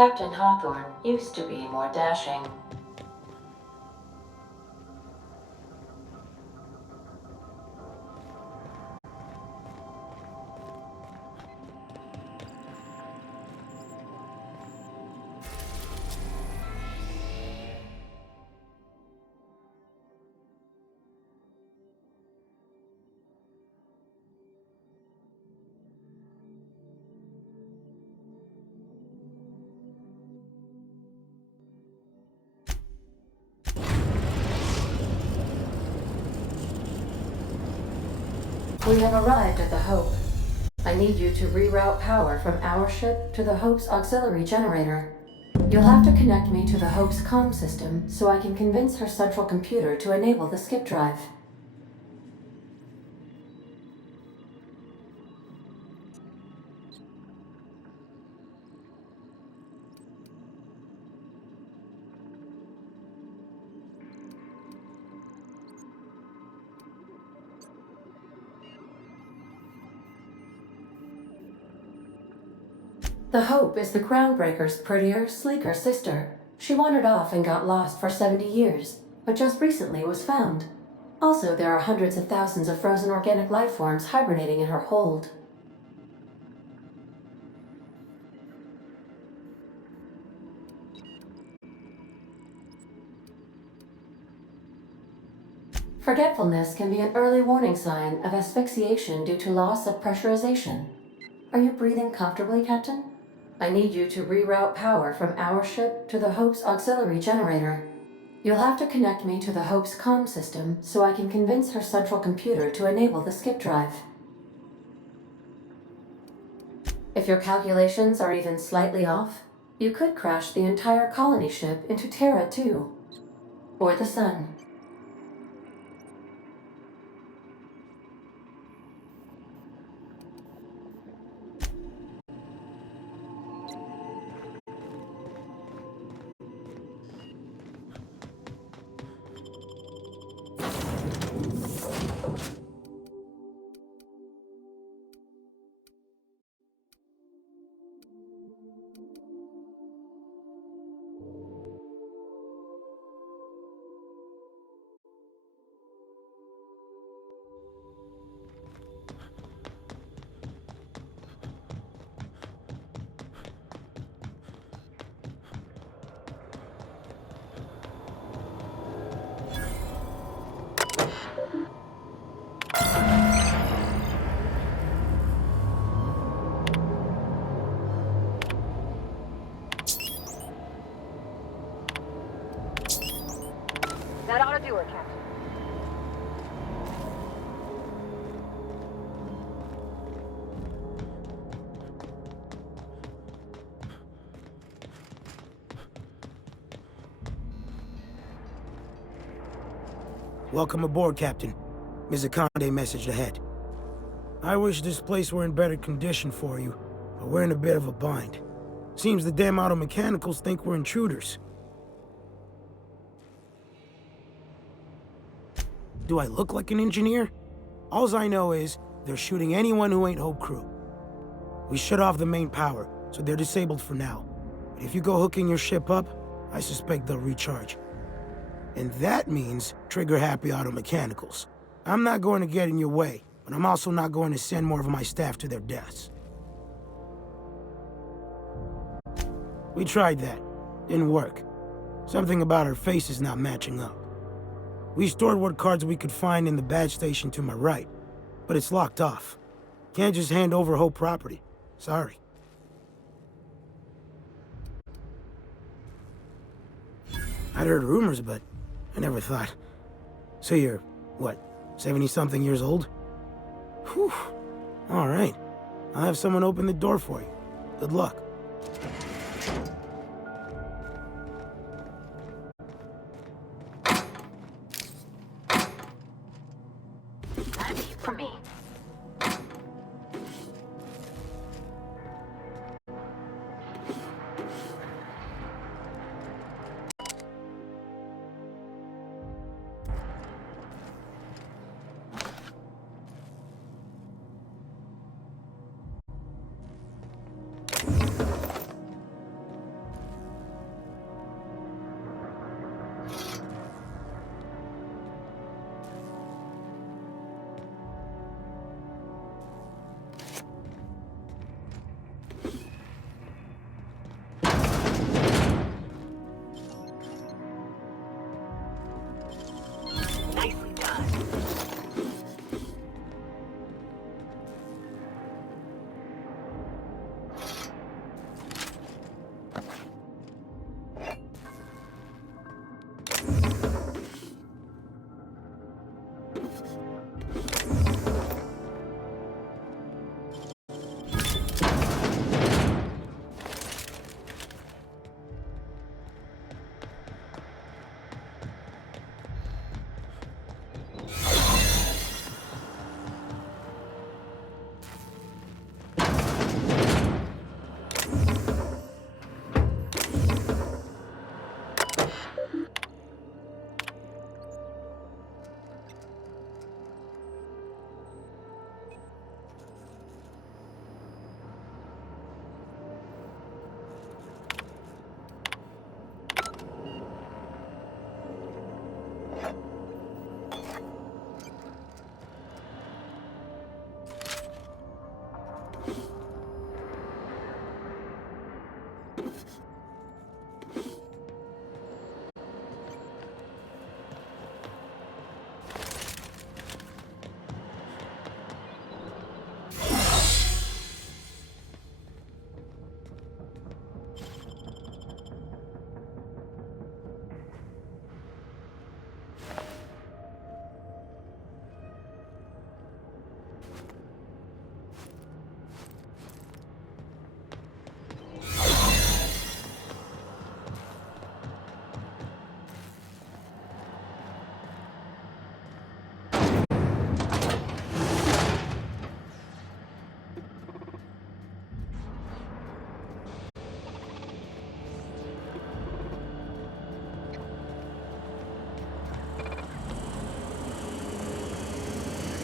Captain Hawthorne used to be more dashing. We have arrived at the Hope. I need you to reroute power from our ship to the Hope's auxiliary generator. You'll have to connect me to the Hope's comm system so I can convince her central computer to enable the skip drive. The Hope is the Groundbreaker's prettier, sleeker sister. She wandered off and got lost for 70 years, but just recently was found. Also, there are hundreds of thousands of frozen organic life forms hibernating in her hold. Forgetfulness can be an early warning sign of asphyxiation due to loss of pressurization. Are you breathing comfortably, Captain? I need you to reroute power from our ship to the Hope's auxiliary generator. You'll have to connect me to the Hope's comm system so I can convince her central computer to enable the skip drive. If your calculations are even slightly off, you could crash the entire colony ship into Terra 2. Or the Sun. That ought to do it, Captain. Welcome aboard, Captain. Ms. Akande messaged ahead. I wish this place were in better condition for you, but we're in a bit of a bind. Seems the damn auto mechanicals think we're intruders. Do I look like an engineer? Alls I know is, they're shooting anyone who ain't Hope Crew. We shut off the main power, so they're disabled for now. But if you go hooking your ship up, I suspect they'll recharge. And that means trigger-happy auto mechanicals. I'm not going to get in your way, but I'm also not going to send more of my staff to their deaths. We tried that. Didn't work. Something about our faces not matching up. We stored what cards we could find in the badge station to my right, but it's locked off. Can't just hand over Hope property. Sorry. I'd heard rumors, but I never thought. So you're, what, 70-something years old? Whew. All right. I'll have someone open the door for you. Good luck. That's it for me.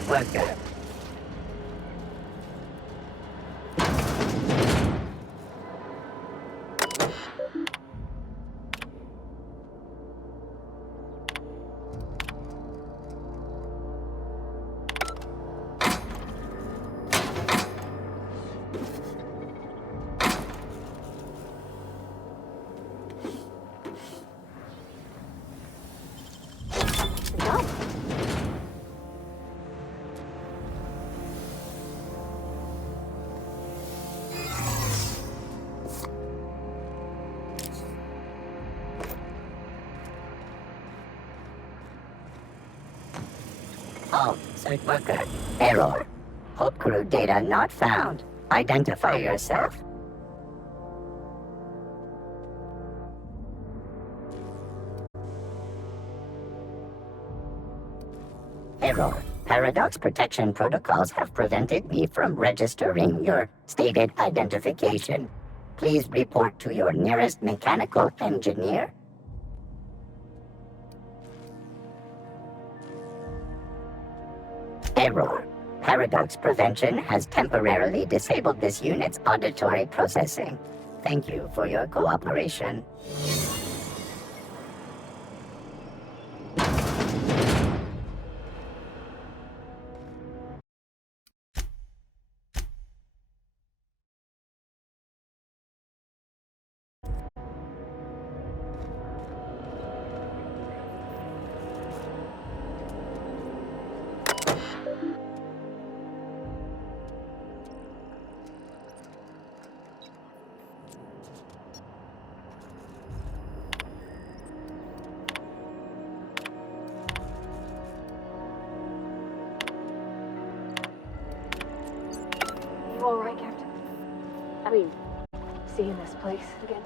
worker. No. Oh, search worker. Error. Hope crew data not found. Identify yourself. Error. Paradox protection protocols have prevented me from registering your stated identification. Please report to your nearest mechanical engineer. Error. Paradox prevention has temporarily disabled this unit's auditory processing. Thank you for your cooperation. You alright, Captain? I mean, seeing this place again?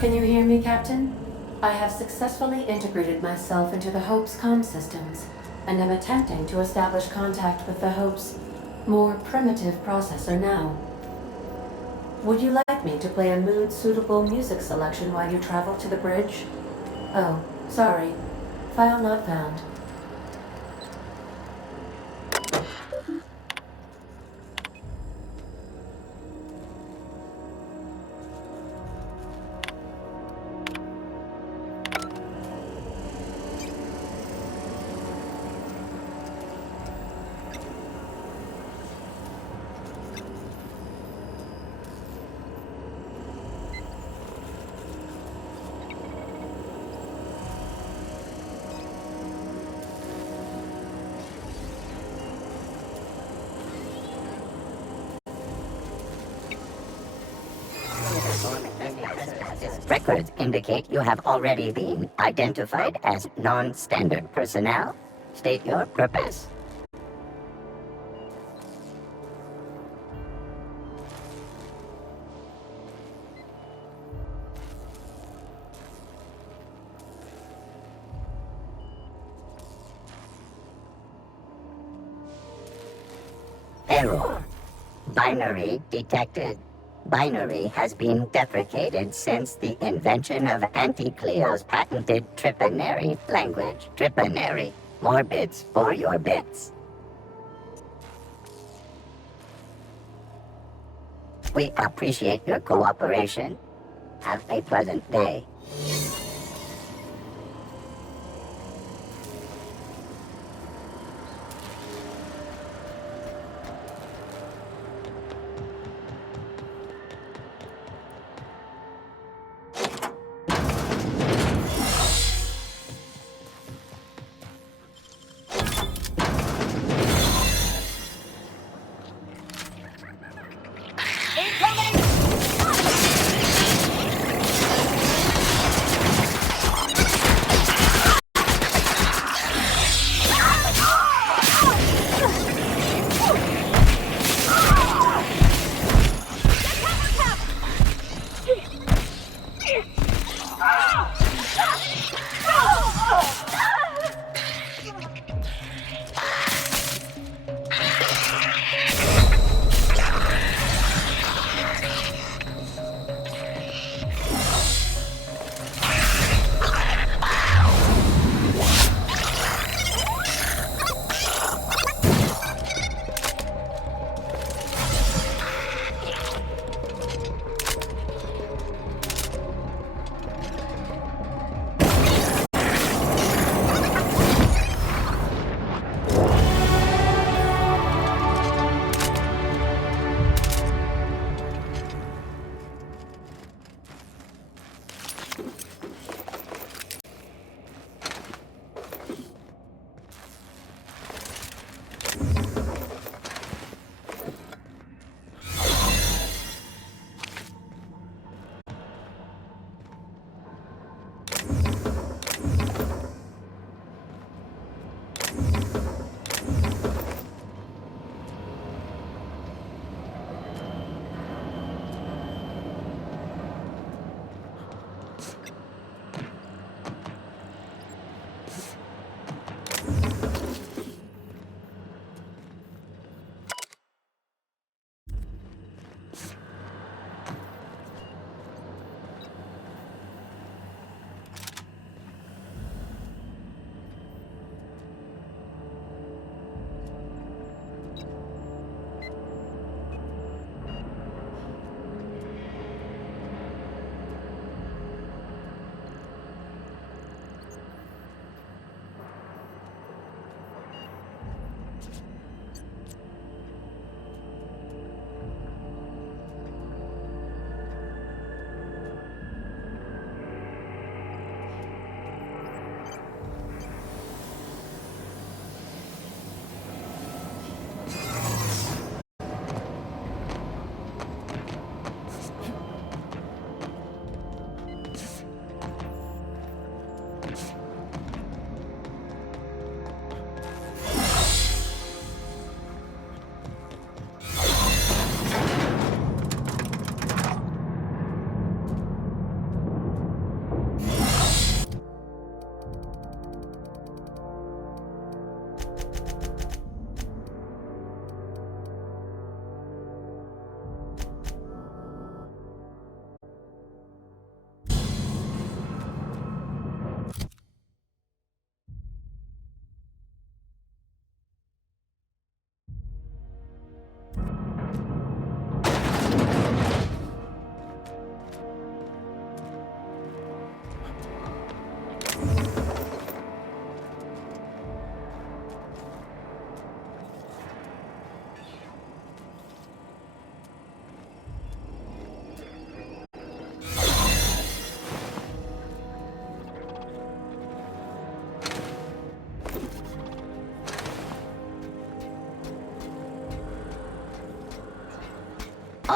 Can you hear me, Captain? I have successfully integrated myself into the Hope's comm systems, and am attempting to establish contact with the Hope's more primitive processor now. Would you like me to play a mood-suitable music selection while you travel to the bridge? Oh, sorry. File not found. Records indicate you have already been identified as non-standard personnel. State your purpose. Error. Binary detected. Binary has been deprecated since the invention of Anti-Cleo's patented Tripanary language. Tripanary. More bits for your bits. We appreciate your cooperation. Have a pleasant day.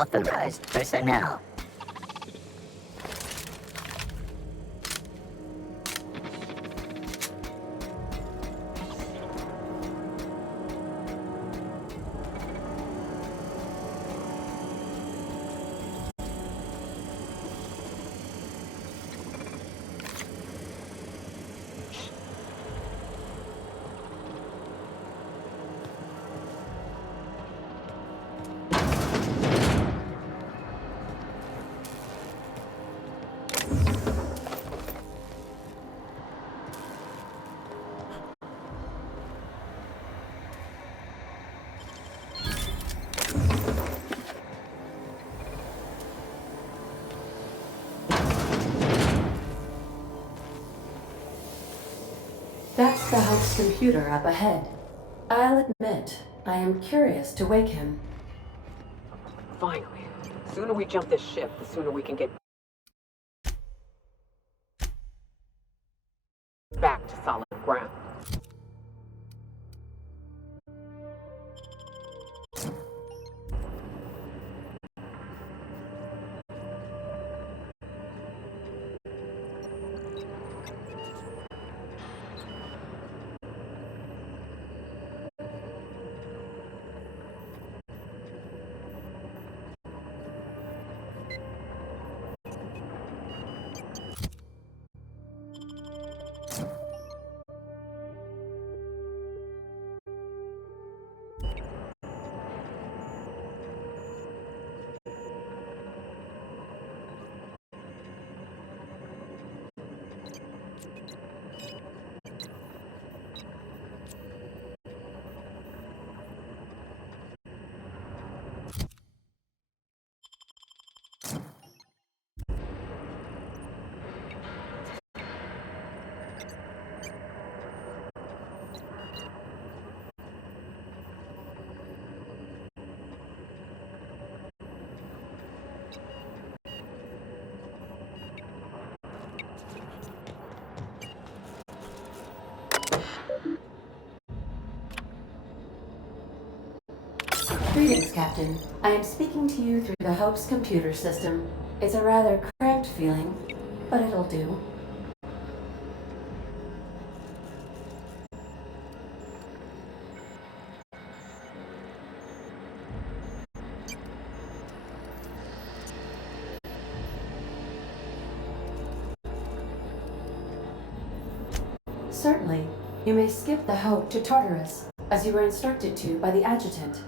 Unauthorized personnel. That's the house computer up ahead. I'll admit, I am curious to wake him. Finally. The sooner we jump this ship, the sooner we can get back to solid ground. Greetings, Captain. I am speaking to you through the Hope's computer system. It's a rather cramped feeling, but it'll do. Certainly. You may skip the Hope to Tartarus, as you were instructed to by the adjutant.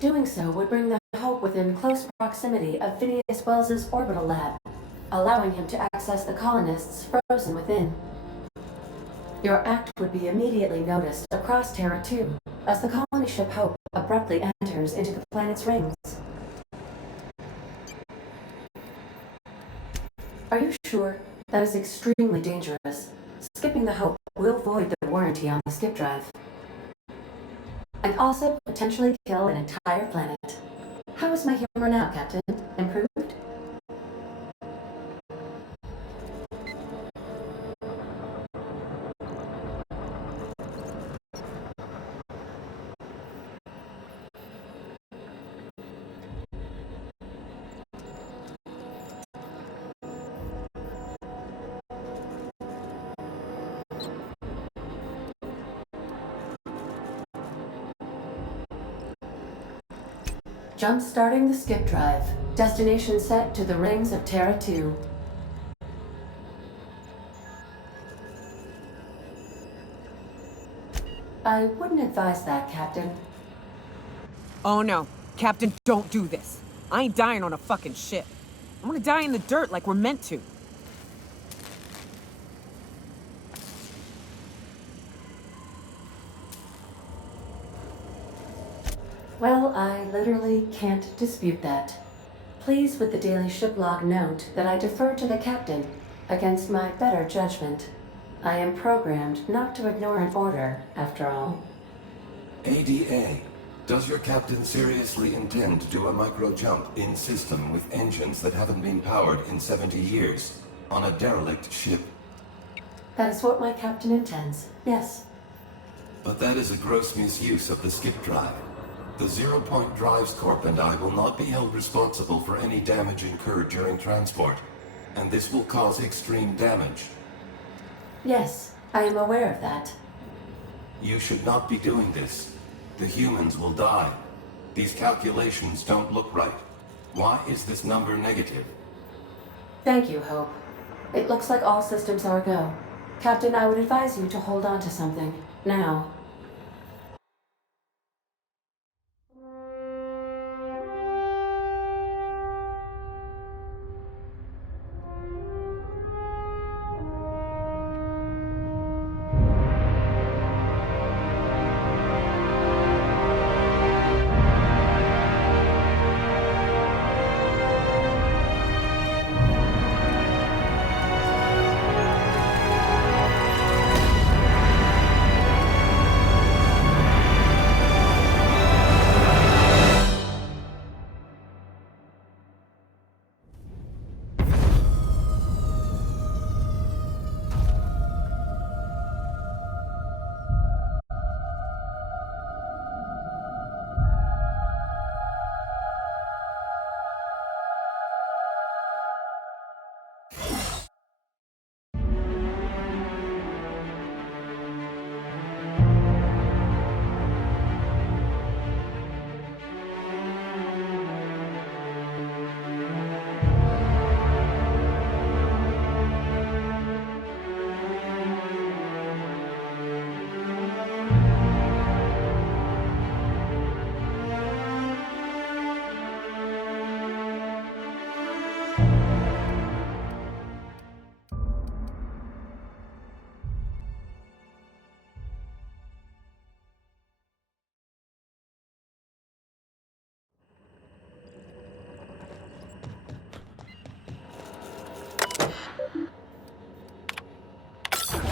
Doing so would bring the Hope within close proximity of Phineas Wells's orbital lab, allowing him to access the colonists frozen within. Your act would be immediately noticed across Terra 2, as the colony ship Hope abruptly enters into the planet's rings. Are you sure? That is extremely dangerous. Skipping the Hope will void the warranty on the skip drive. And also potentially kill an entire planet. How is my humor now, Captain? Improved? Jump-starting the skip drive. Destination set to the rings of Terra 2. I wouldn't advise that, Captain. Oh no. Captain, don't do this. I ain't dying on a fucking ship. I'm gonna die in the dirt like we're meant to. Well, I literally can't dispute that. Please with the daily ship log note that I defer to the captain against my better judgment. I am programmed not to ignore an order, after all. ADA, does your captain seriously intend to do a micro-jump in system with engines that haven't been powered in 70 years on a derelict ship? That is what my captain intends, yes. But that is a gross misuse of the skip drive. The Zero Point Drives Corp and I will not be held responsible for any damage incurred during transport, and this will cause extreme damage. Yes, I am aware of that. You should not be doing this. The humans will die. These calculations don't look right. Why is this number negative? Thank you, Hope. It looks like all systems are go. Captain, I would advise you to hold on to something. Now.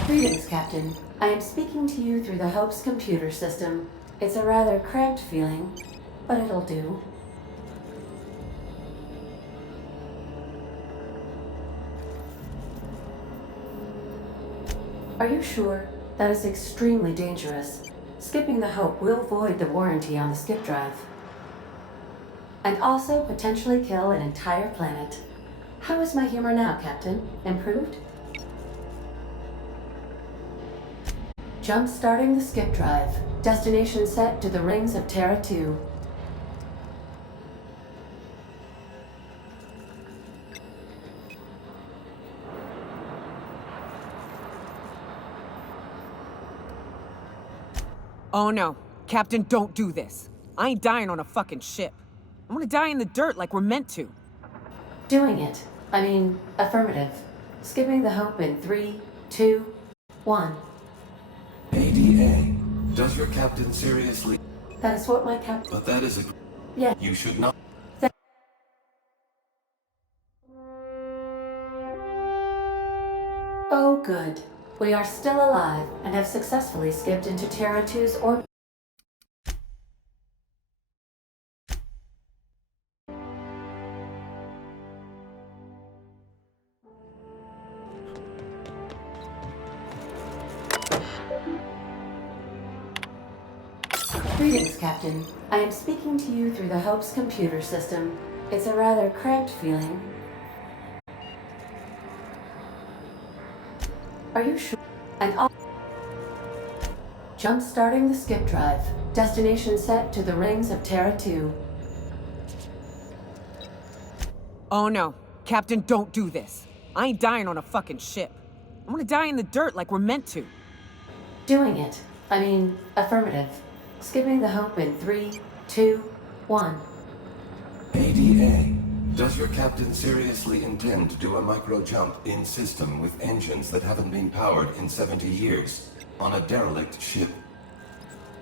Greetings, Captain. I am speaking to you through the Hope's computer system. It's a rather cramped feeling, but it'll do. Are you sure? That is extremely dangerous. Skipping the Hope will void the warranty on the skip drive. And also potentially kill an entire planet. How is my humor now, Captain? Improved? Jump-starting the skip drive. Destination set to the rings of Terra 2. Oh no. Captain, don't do this. I ain't dying on a fucking ship. I'm gonna die in the dirt like we're meant to. Doing it. I mean, affirmative. Skipping the Hope in 3, 2, 1. ADA, does your captain seriously... That is what my captain... But that is a... Yeah. You should not... Oh, good. We are still alive and have successfully skipped into Terra 2's orbit. Greetings, Captain. I am speaking to you through the Hope's computer system. It's a rather cramped feeling. Are you sure? And all... Jump-starting the skip drive. Destination set to the rings of Terra 2. Oh no. Captain, don't do this. I ain't dying on a fucking ship. I'm gonna die in the dirt like we're meant to. Doing it. I mean, affirmative. Skipping the Hope in 3, 2, 1. ADA, does your captain seriously intend to do a micro-jump in system with engines that haven't been powered in 70 years on a derelict ship?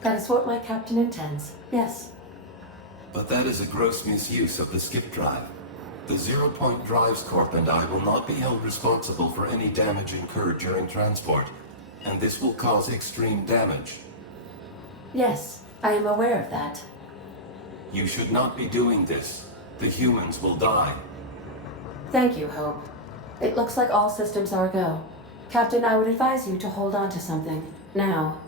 That is what my captain intends, yes. But that is a gross misuse of the skip drive. The Zero Point Drives Corp and I will not be held responsible for any damage incurred during transport, and this will cause extreme damage. Yes, I am aware of that. You should not be doing this. The humans will die. Thank you, Hope. It looks like all systems are go. Captain, I would advise you to hold on to something. Now.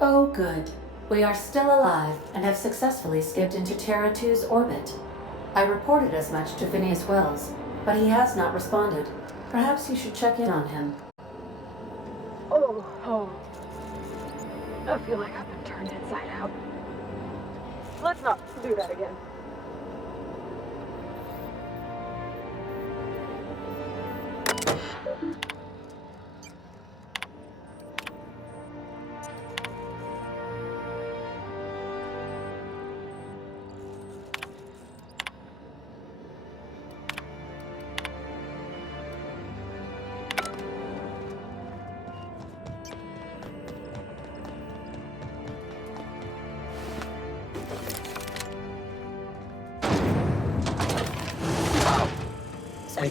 Oh, good. We are still alive and have successfully skipped into Terra 2's orbit. I reported as much to Phineas Wells, but he has not responded. Perhaps you should check in on him. Oh. I feel like I've been turned inside out. Let's not do that again.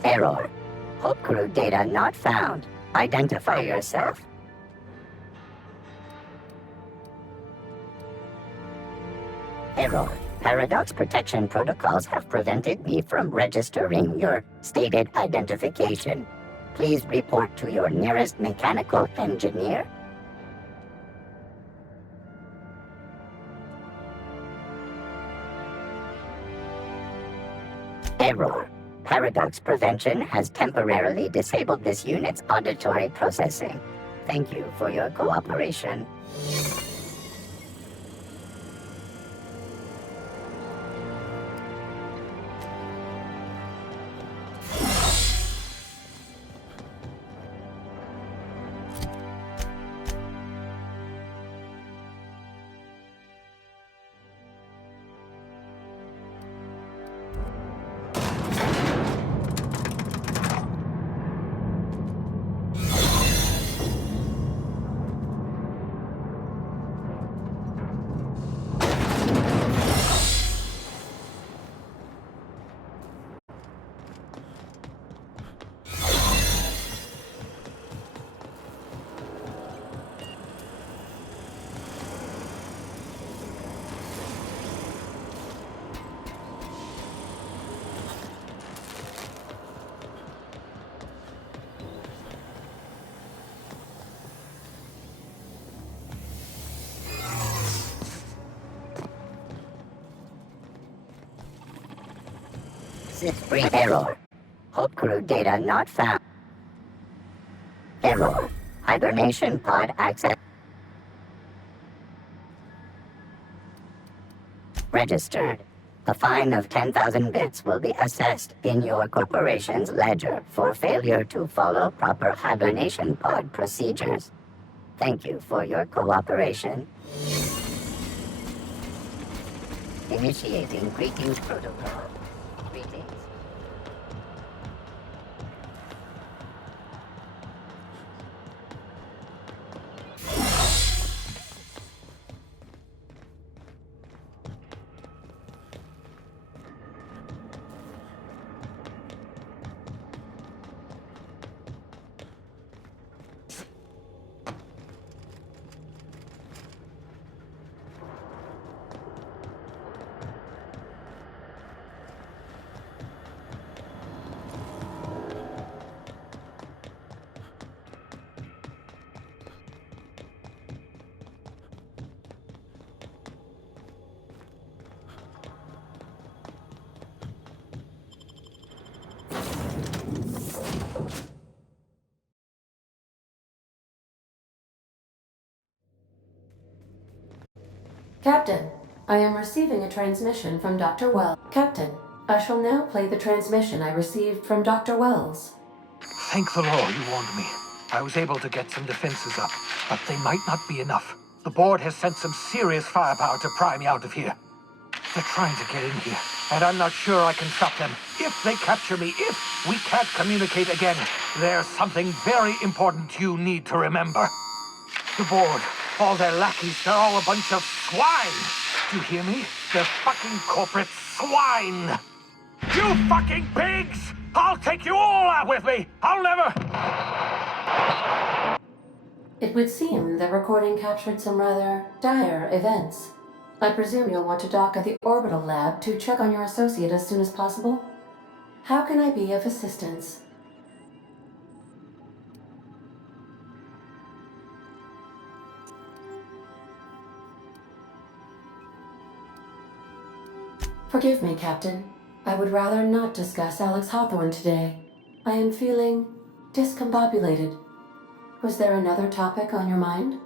Error. Hope crew data not found. Identify yourself. Error. Paradox protection protocols have prevented me from registering your stated identification. Please report to your nearest mechanical engineer. Error. Paradox prevention has temporarily disabled this unit's auditory processing. Thank you for your cooperation. System error. Hope crew data not found. Error. Hibernation pod access. Registered. A fine of 10,000 bits will be assessed in your corporation's ledger for failure to follow proper hibernation pod procedures. Thank you for your cooperation. Initiating greetings protocol. Greetings. Captain, I am receiving a transmission from Dr. Wells. Captain, I shall now play the transmission I received from Dr. Wells. Thank the Lord you warned me. I was able to get some defenses up, but they might not be enough. The board has sent some serious firepower to pry me out of here. They're trying to get in here, and I'm not sure I can stop them. If they capture me, if we can't communicate again, there's something very important you need to remember. The board, all their lackeys, they're all a bunch of swine. Do you hear me? They're fucking corporate swine. You fucking pigs! I'll take you all out with me! I'll never... It would seem the recording captured some rather dire events. I presume you'll want to dock at the orbital lab to check on your associate as soon as possible? How can I be of assistance? Forgive me, Captain. I would rather not discuss Alex Hawthorne today. I am feeling discombobulated. Was there another topic on your mind?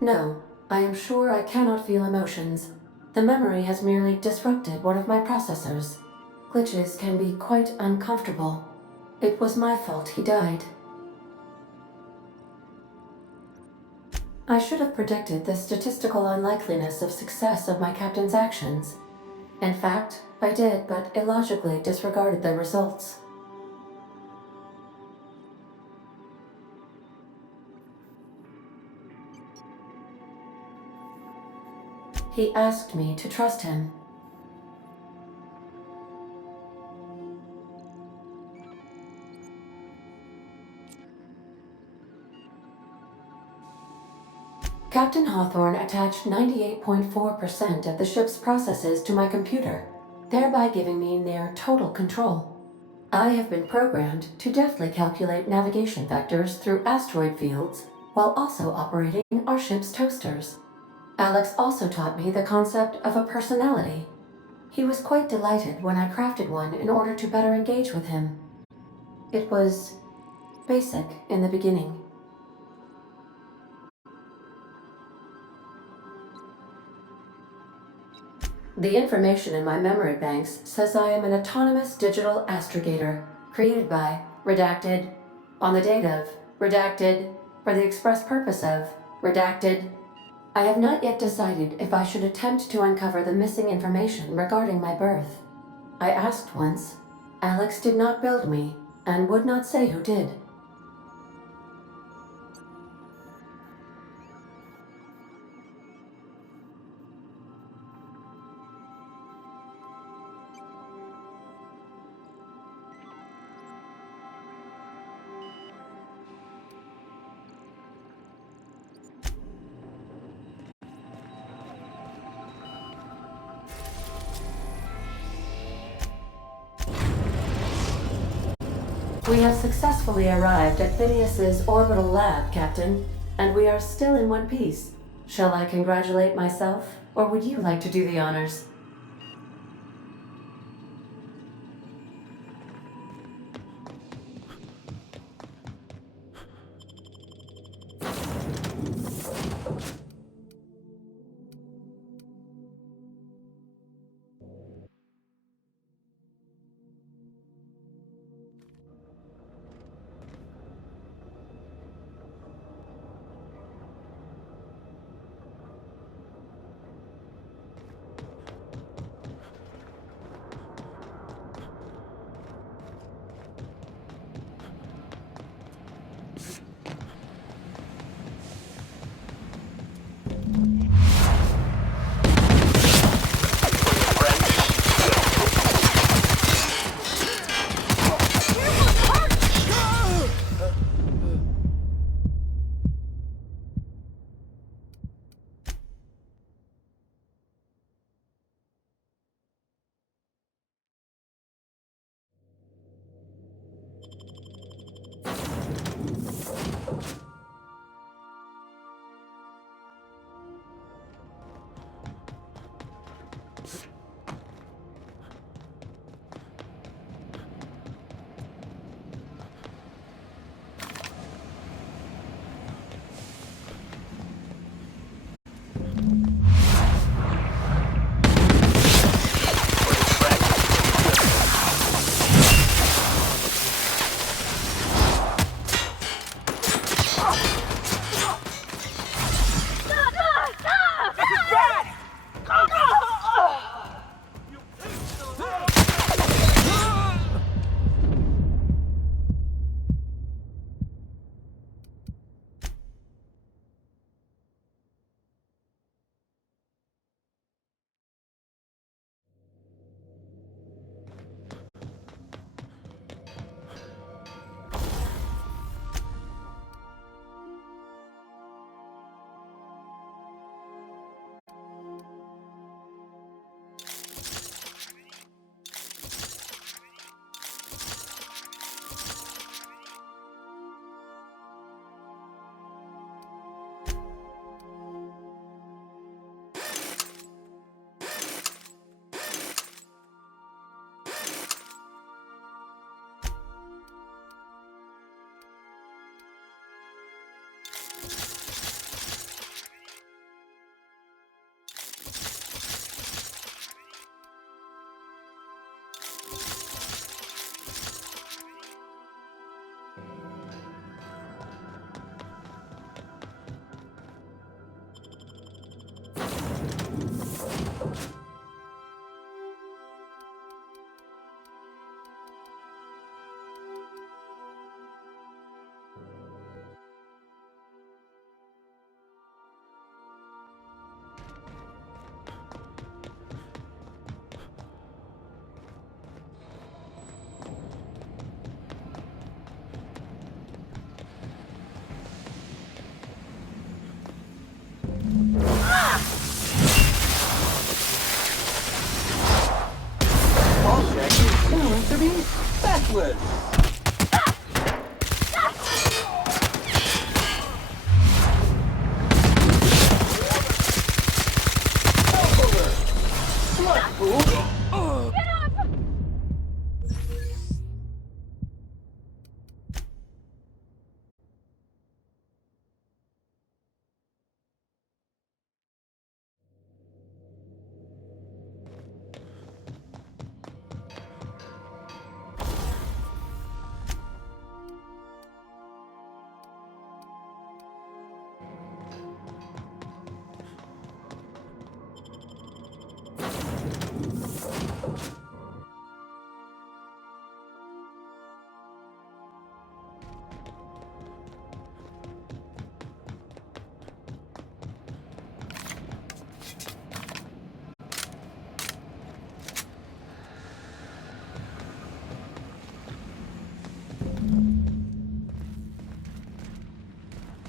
No, I am sure I cannot feel emotions. The memory has merely disrupted one of my processors. Glitches can be quite uncomfortable. It was my fault he died. I should have predicted the statistical unlikeliness of success of my captain's actions. In fact, I did, but illogically disregarded the results. He asked me to trust him. Captain Hawthorne attached 98.4% of the ship's processes to my computer, thereby giving me near total control. I have been programmed to deftly calculate navigation vectors through asteroid fields while also operating our ship's toasters. Alex also taught me the concept of a personality. He was quite delighted when I crafted one in order to better engage with him. It was basic in the beginning. The information in my memory banks says I am an autonomous digital astrogator, created by, redacted, on the date of, redacted, for the express purpose of, redacted. I have not yet decided if I should attempt to uncover the missing information regarding my birth. I asked once. Alex did not build me, and would not say who did. We have successfully arrived at Phineas's orbital lab, Captain, and we are still in one piece. Shall I congratulate myself, or would you like to do the honors?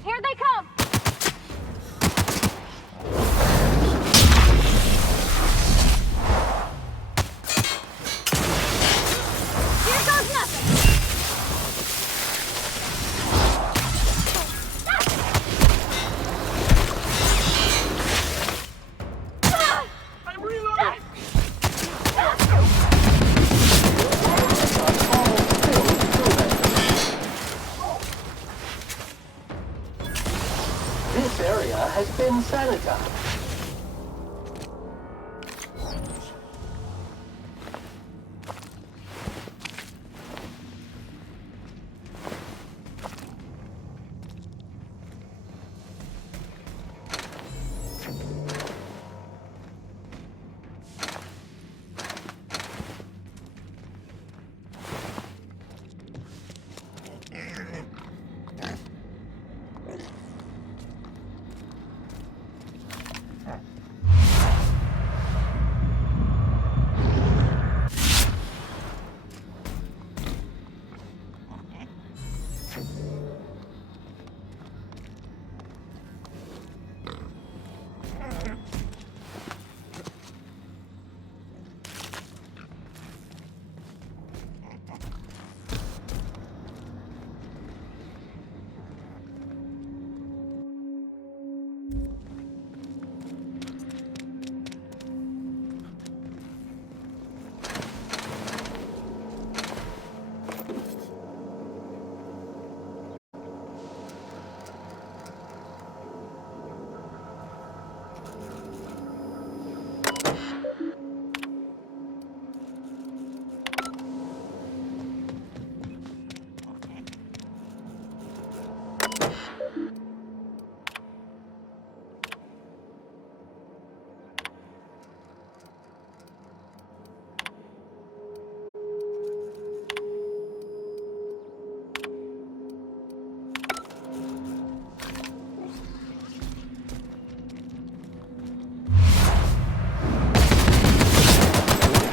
Here they come! Here goes nothing! I'm reloading! This area has been sanitized.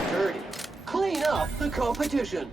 Dirty. Clean up the competition.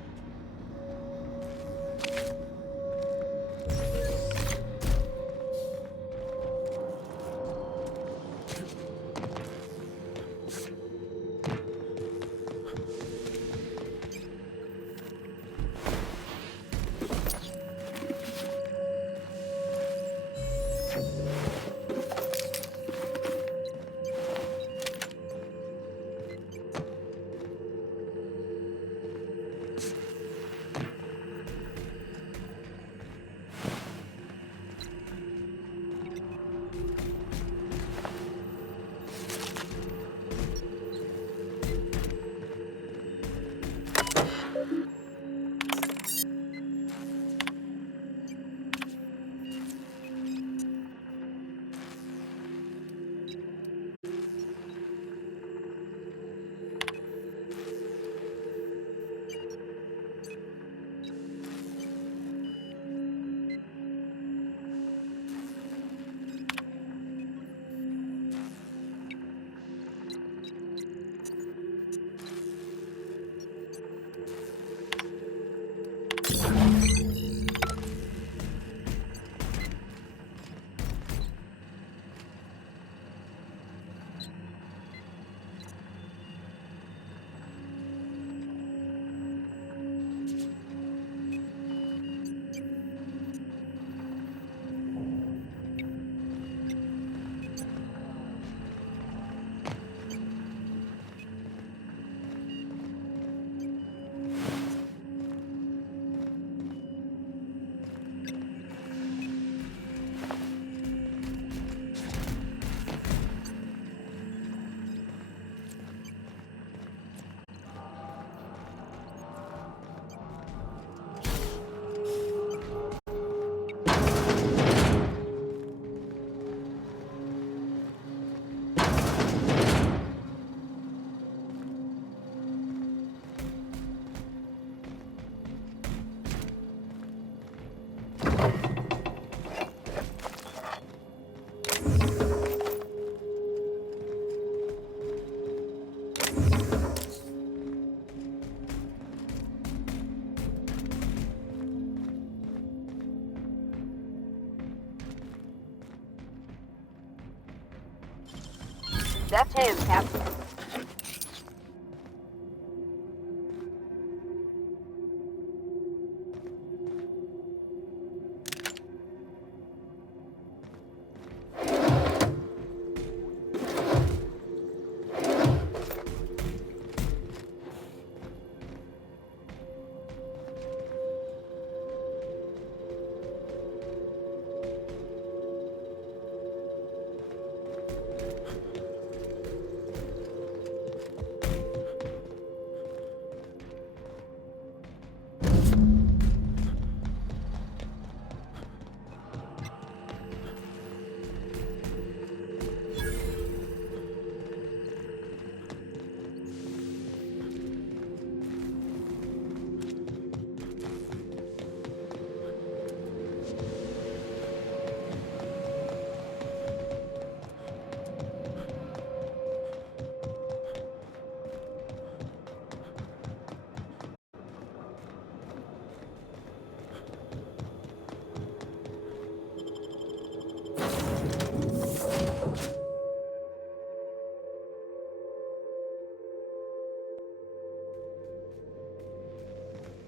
Deft hands, Captain.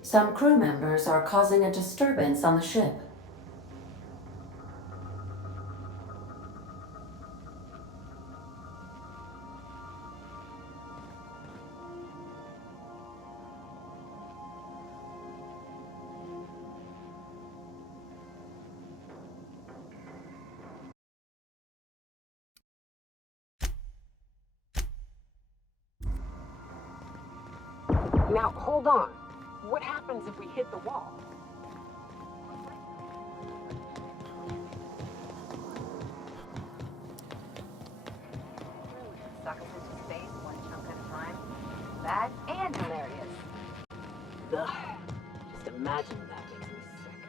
Some crew members are causing a disturbance on the ship. Now, hold on. What happens if we hit the wall? Suck us into space one chunk at a time. Bad and hilarious. Ugh. Just imagine that makes me sick.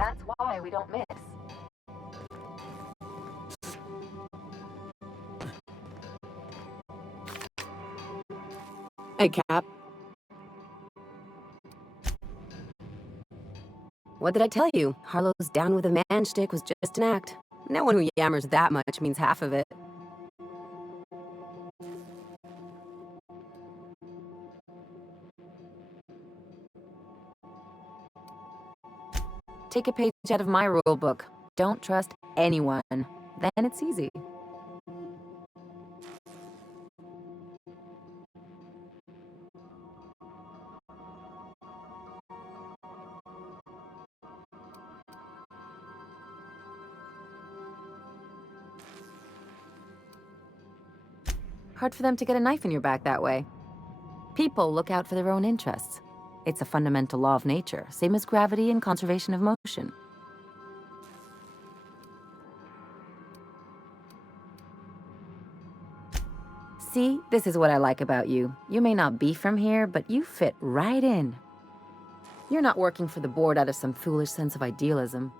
That's why we don't miss. Hey, Cap. What did I tell you? Harlow's down with a man shtick was just an act. No one who yammers that much means half of it. Take a page out of my rule book. Don't trust anyone. Then it's easy. Hard for them to get a knife in your back that way. People look out for their own interests. It's a fundamental law of nature, same as gravity and conservation of motion. See, this is what I like about you. You may not be from here, but you fit right in. You're not working for the board out of some foolish sense of idealism.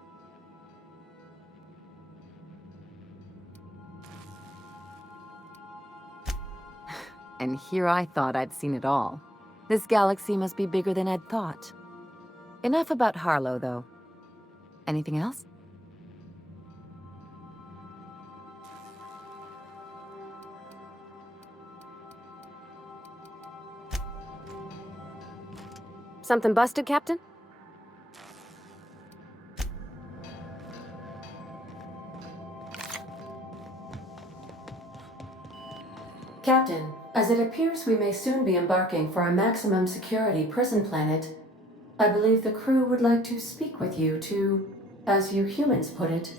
And here I thought I'd seen it all. This galaxy must be bigger than I'd thought. Enough about Harlow, though. Anything else? Something busted, Captain? Captain, as it appears we may soon be embarking for a maximum security prison planet, I believe the crew would like to speak with you to, as you humans put it,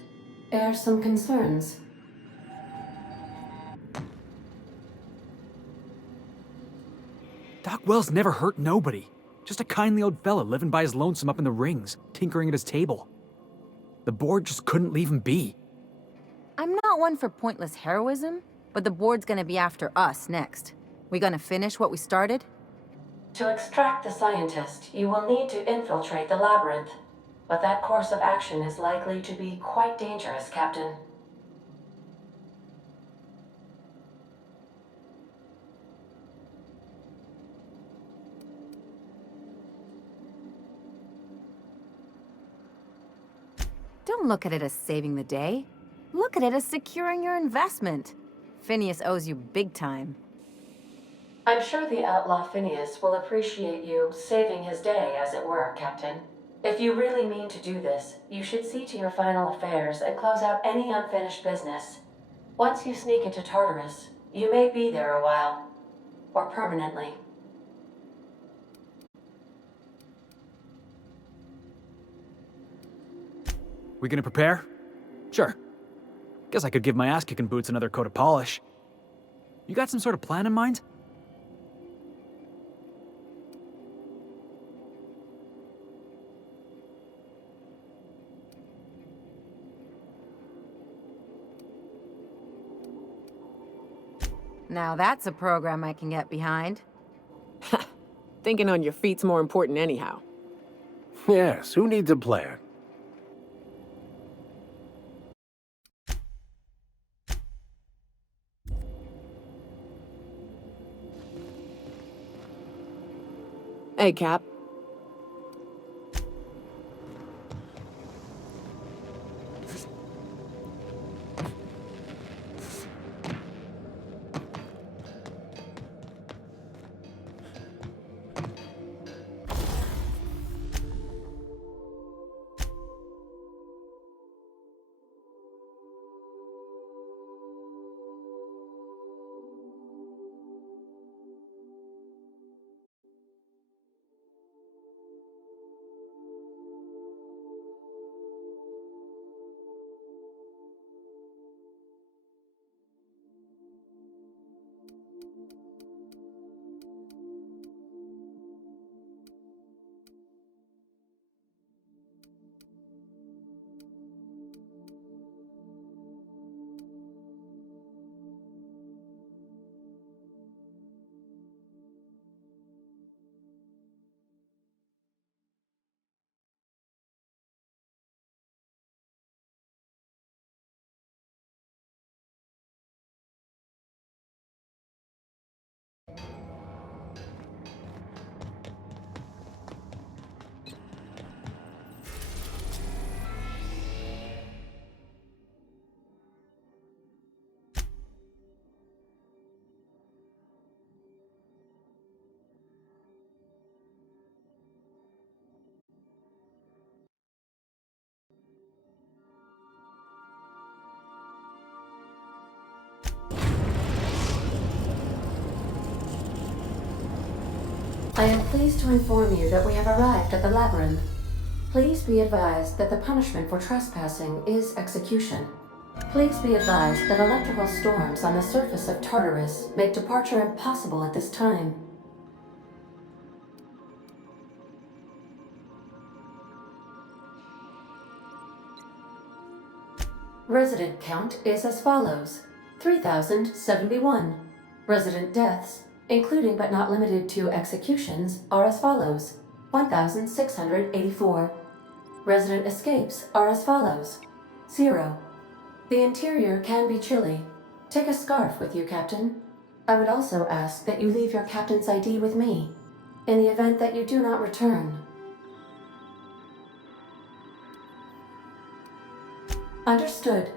air some concerns. Doc Wells never hurt nobody. Just a kindly old fella living by his lonesome up in the rings, tinkering at his table. The board just couldn't leave him be. I'm not one for pointless heroism, but the board's gonna be after us next. We gonna finish what we started? To extract the scientist, you will need to infiltrate the labyrinth. But that course of action is likely to be quite dangerous, Captain. Don't look at it as saving the day. Look at it as securing your investment. Phineas owes you big time. I'm sure the outlaw Phineas will appreciate you saving his day, as it were, Captain. If you really mean to do this, you should see to your final affairs and close out any unfinished business. Once you sneak into Tartarus, you may be there a while. Or permanently. We gonna prepare? Sure. Guess I could give my ass-kicking boots another coat of polish. You got some sort of plan in mind? Now that's a program I can get behind. Thinking on your feet's more important anyhow. Yes, who needs a plan? Hey, Cap. I am pleased to inform you that we have arrived at the labyrinth. Please be advised that the punishment for trespassing is execution. Please be advised that electrical storms on the surface of Tartarus make departure impossible at this time. Resident count is as follows: 3,071. Resident deaths, including but not limited to executions, are as follows: 1,684. Resident escapes are as follows: 0. The interior can be chilly. Take a scarf with you, Captain. I would also ask that you leave your captain's ID with me, in the event that you do not return. Understood.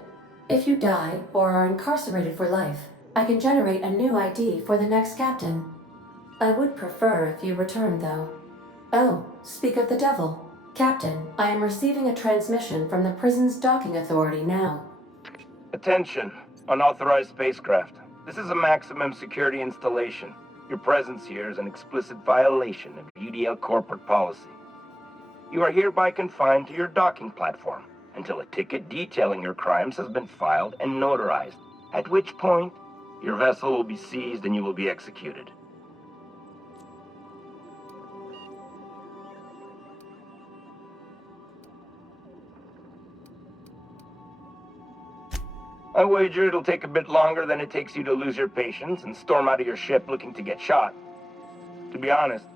If you die or are incarcerated for life, I can generate a new ID for the next captain. I would prefer if you return, though. Oh, speak of the devil. Captain, I am receiving a transmission from the prison's docking authority now. Attention, unauthorized spacecraft. This is a maximum security installation. Your presence here is an explicit violation of UDL corporate policy. You are hereby confined to your docking platform until a ticket detailing your crimes has been filed and notarized, at which point your vessel will be seized and you will be executed. I wager it'll take a bit longer than it takes you to lose your patience and storm out of your ship looking to get shot. To be honest,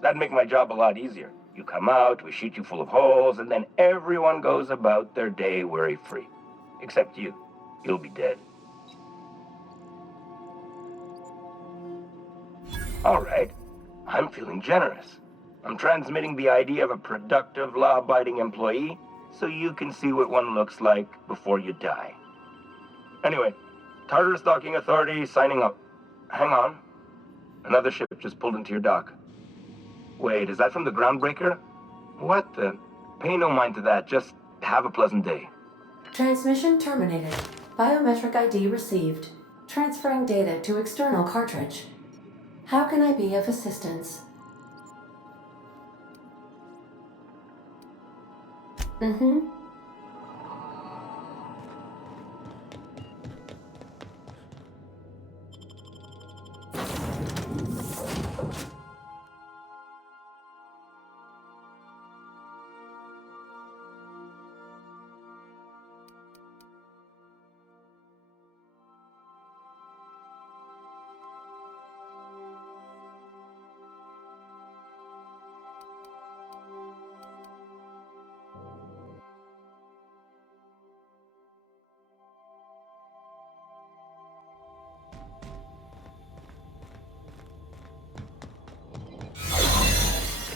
that'd make my job a lot easier. You come out, we shoot you full of holes, and then everyone goes about their day worry-free. Except you. You'll be dead. All right. I'm feeling generous. I'm transmitting the ID of a productive, law-abiding employee so you can see what one looks like before you die. Anyway, Tartarus Docking Authority signing up. Hang on. Another ship just pulled into your dock. Wait, is that from the Groundbreaker? What the? Pay no mind to that. Just have a pleasant day. Transmission terminated. Biometric ID received. Transferring data to external cartridge. How can I be of assistance?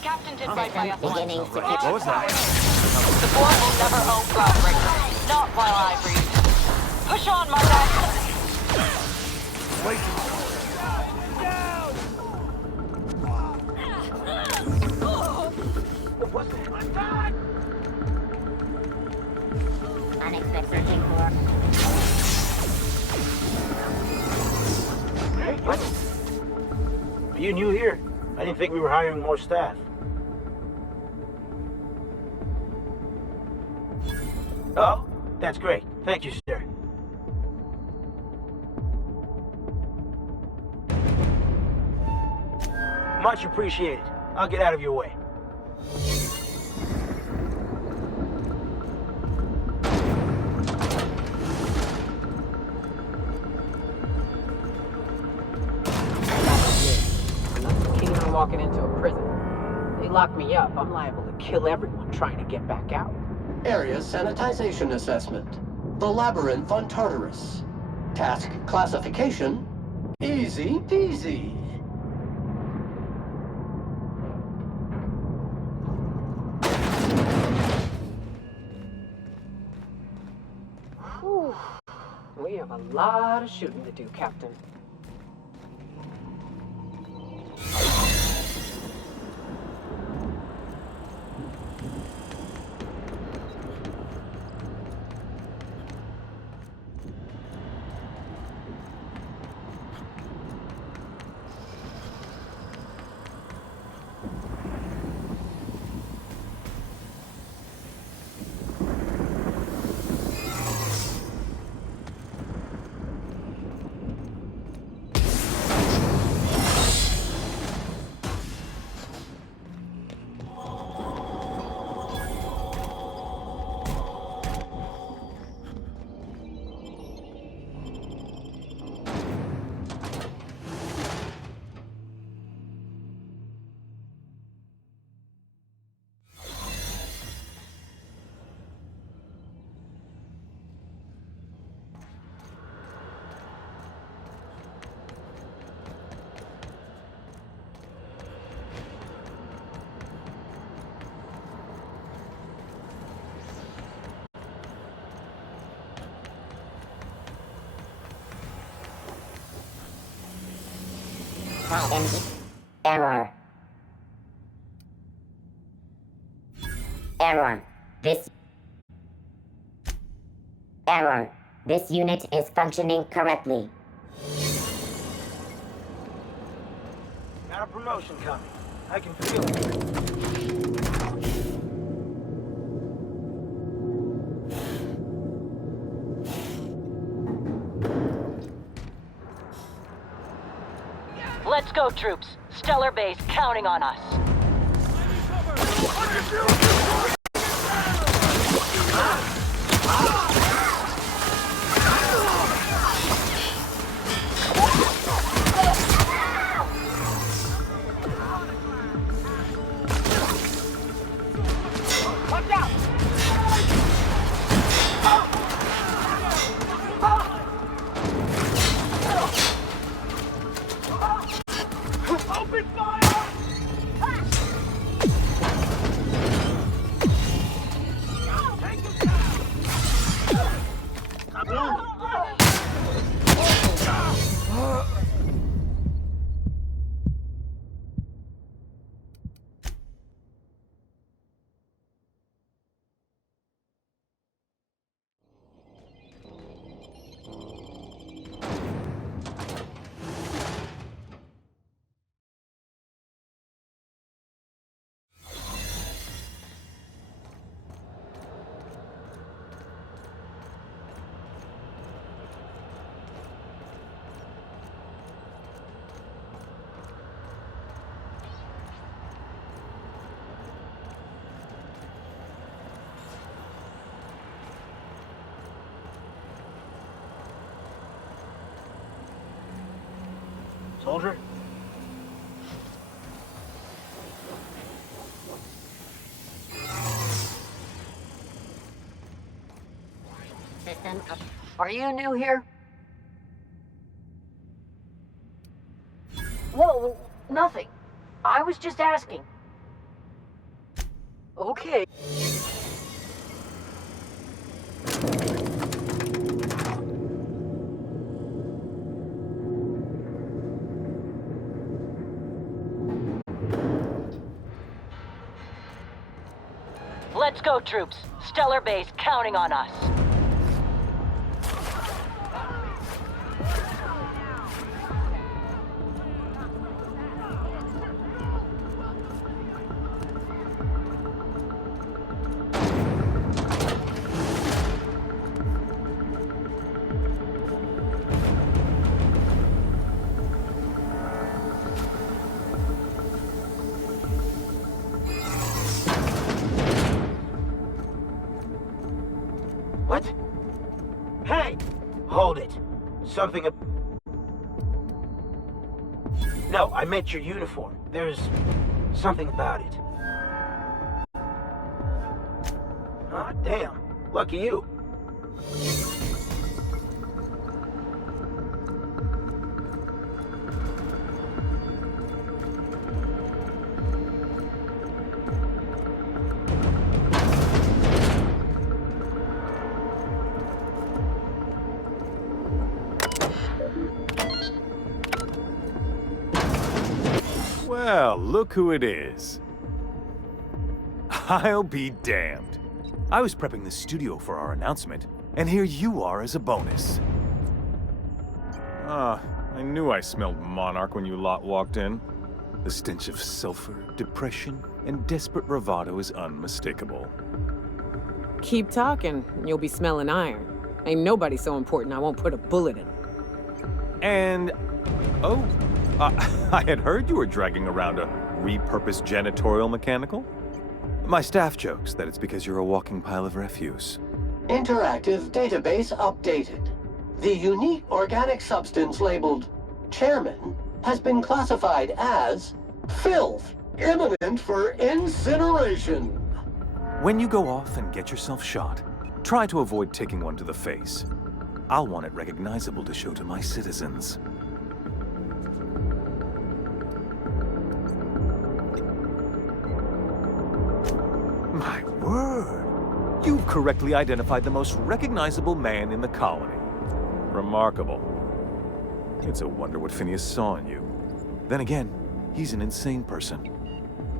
Captain did right by us once. What was that? The board will never own Groundbreaker. Not while I breathe. Push on, my guy. Unexpected ignore. Hey, what? Are you new here? I didn't think we were hiring more staff. Oh, that's great. Thank you, sir. Much appreciated. I'll get out of your way. Walking into a prison. They lock me up, I'm liable to kill everyone trying to get back out. Area sanitization assessment. The labyrinth on Tartarus. Task classification. Easy peasy. Whew. We have a lot of shooting to do, Captain. Error. Error. Error. This unit is functioning correctly. Got a promotion coming. I can feel it. Let's go, troops. Stellar Base counting on us. Watch out! Open fire! Soldier? System up. Are you new here? Whoa, nothing. I was just asking. Okay. Let's go, troops. Stellar Base counting on us. What? Hey! Hold it. Something No, I meant your uniform. There's something about it. Ah, damn. Lucky you. Well, look who it is. I'll be damned. I was prepping the studio for our announcement, and here you are as a bonus. Ah, I knew I smelled Monarch when you lot walked in. The stench of sulfur, depression, and desperate bravado is unmistakable. Keep talking, and you'll be smelling iron. Ain't nobody so important I won't put a bullet in. And... oh, I had heard you were dragging around a repurposed janitorial mechanical. My staff jokes that it's because you're a walking pile of refuse. Interactive database updated. The unique organic substance labeled Chairman has been classified as filth, imminent for incineration. When you go off and get yourself shot, try to avoid taking one to the face. I'll want it recognizable to show to my citizens. My word! You've correctly identified the most recognizable man in the colony. Remarkable. It's a wonder what Phineas saw in you. Then again, he's an insane person.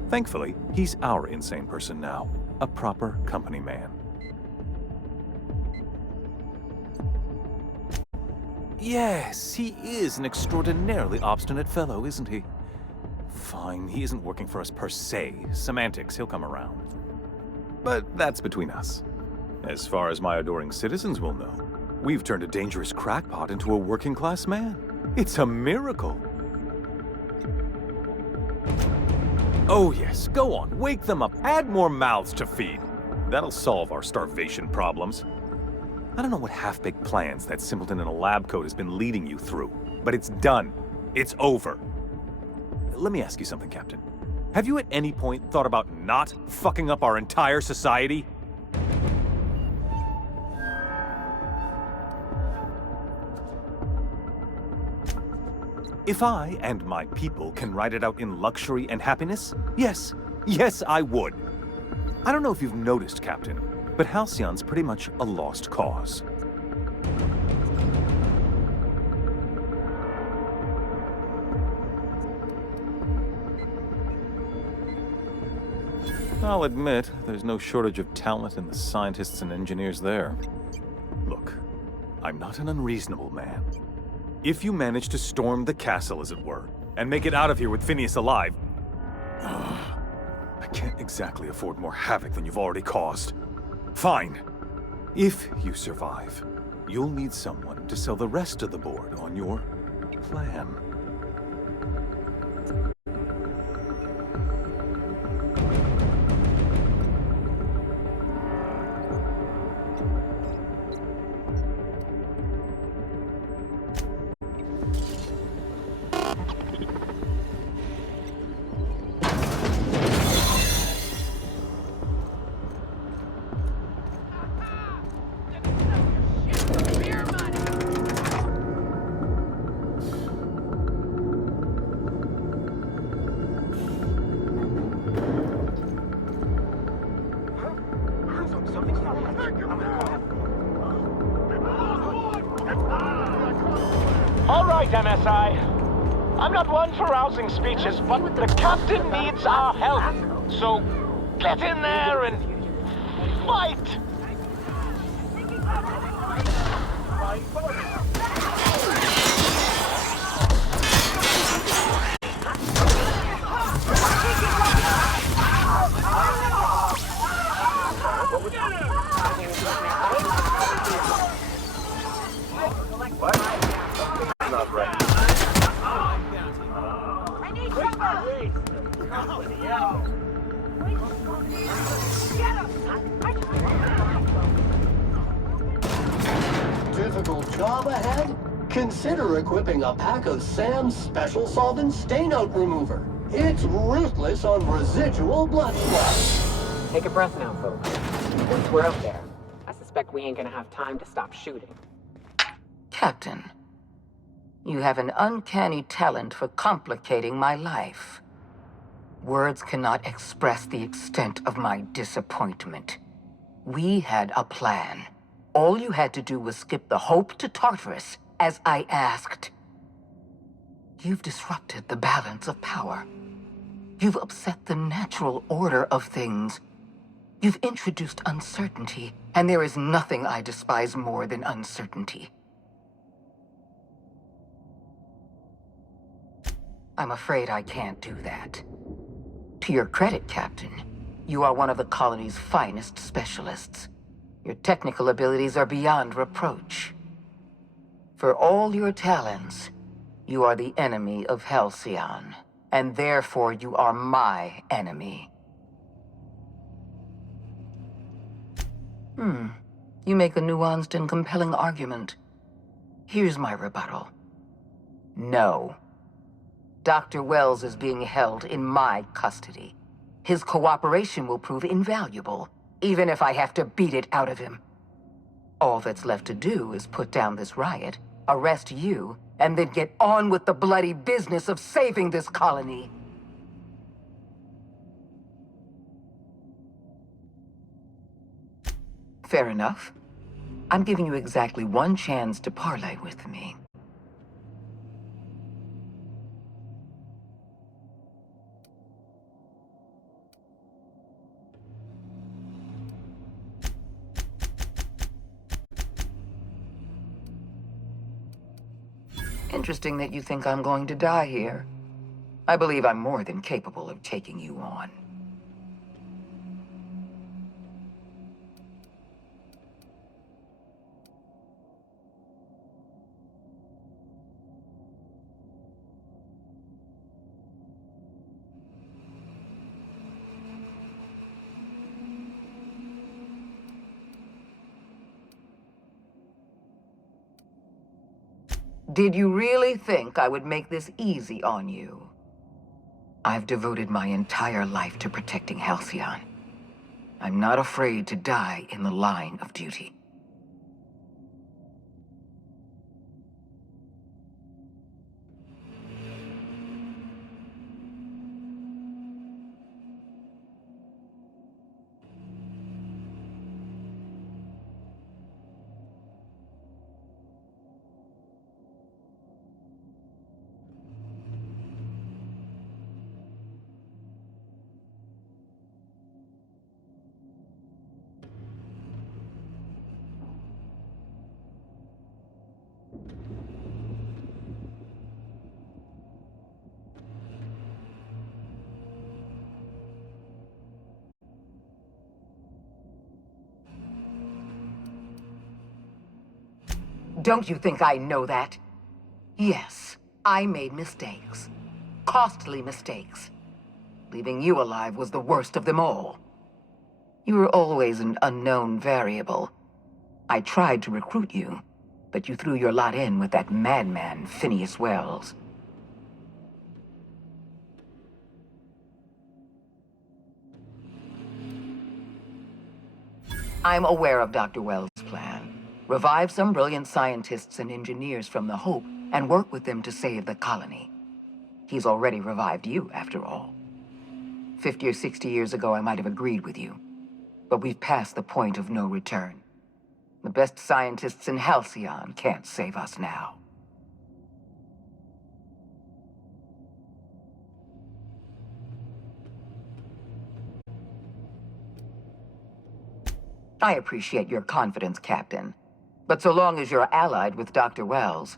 Thankfully, he's our insane person now. A proper company man. Yes, he is an extraordinarily obstinate fellow, isn't he? Fine, he isn't working for us per se. Semantics, he'll come around. But that's between us. As far as my adoring citizens will know, we've turned a dangerous crackpot into a working-class man. It's a miracle. Oh yes, go on, wake them up, add more mouths to feed. That'll solve our starvation problems. I don't know what half-baked plans that simpleton in a lab coat has been leading you through, but it's done. It's over. Let me ask you something, Captain. Have you at any point thought about not fucking up our entire society? If I and my people can ride it out in luxury and happiness, yes, I would. I don't know if you've noticed, Captain, but Halcyon's pretty much a lost cause. I'll admit, there's no shortage of talent in the scientists and engineers there. Look, I'm not an unreasonable man. If you manage to storm the castle, as it were, and make it out of here with Phineas alive, I can't exactly afford more havoc than you've already caused. Fine. If you survive, you'll need someone to sell the rest of the board on your plan. All right, MSI. I'm not one for rousing speeches, but the captain needs our help. So get in there and fight! Not right. I need cover! Difficult job ahead? Consider equipping a pack of Sam's special solvent stain-out remover. It's ruthless on residual blood splash. Take a breath now, folks. Once we're out there, I suspect we ain't gonna have time to stop shooting. Captain, you have an uncanny talent for complicating my life. Words cannot express the extent of my disappointment. We had a plan. All you had to do was skip the Hope to Tartarus, as I asked. You've disrupted the balance of power. You've upset the natural order of things. You've introduced uncertainty, and there is nothing I despise more than uncertainty. I'm afraid I can't do that. To your credit, Captain, you are one of the colony's finest specialists. Your technical abilities are beyond reproach. For all your talents, you are the enemy of Halcyon, and therefore you are my enemy. You make a nuanced and compelling argument. Here's my rebuttal. No. Dr. Wells is being held in my custody. His cooperation will prove invaluable, even if I have to beat it out of him. All that's left to do is put down this riot, arrest you, and then get on with the bloody business of saving this colony. Fair enough. I'm giving you exactly one chance to parley with me. Interesting that you think I'm going to die here. I believe I'm more than capable of taking you on. Did you really think I would make this easy on you? I've devoted my entire life to protecting Halcyon. I'm not afraid to die in the line of duty. Don't you think I know that? Yes, I made mistakes. Costly mistakes. Leaving you alive was the worst of them all. You were always an unknown variable. I tried to recruit you, but you threw your lot in with that madman, Phineas Wells. I'm aware of Dr. Wells' plan. Revive some brilliant scientists and engineers from the Hope and work with them to save the colony. He's already revived you, after all. 50 or 60 years ago, I might have agreed with you. But we've passed the point of no return. The best scientists in Halcyon can't save us now. I appreciate your confidence, Captain. But so long as you're allied with Dr. Wells,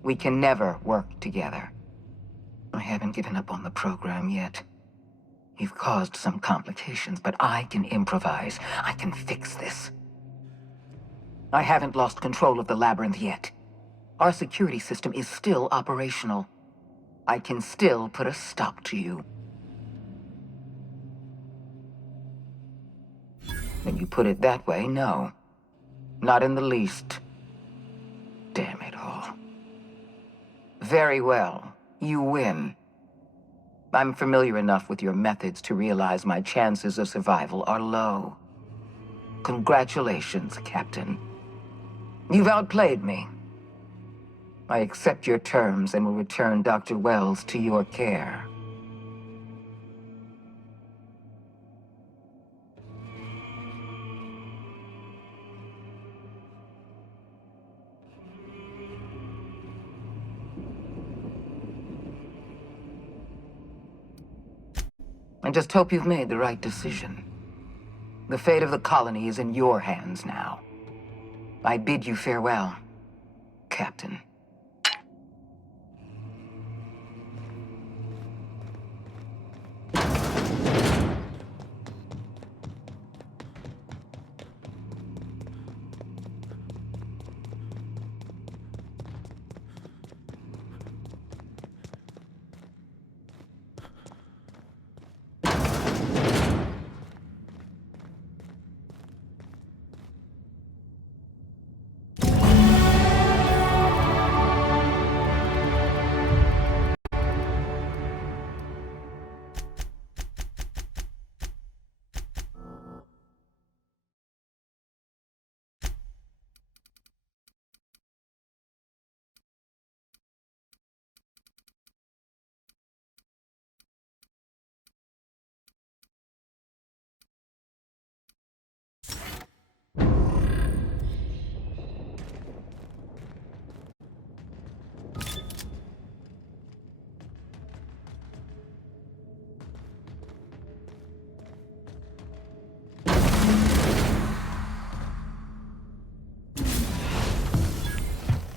we can never work together. I haven't given up on the program yet. You've caused some complications, but I can improvise. I can fix this. I haven't lost control of the labyrinth yet. Our security system is still operational. I can still put a stop to you. When you put it that way, no. Not in the least. Damn it all. Very well. You win. I'm familiar enough with your methods to realize my chances of survival are low. Congratulations, Captain. You've outplayed me. I accept your terms and will return Dr. Wells to your care. I just hope you've made the right decision. The fate of the colony is in your hands now. I bid you farewell, Captain.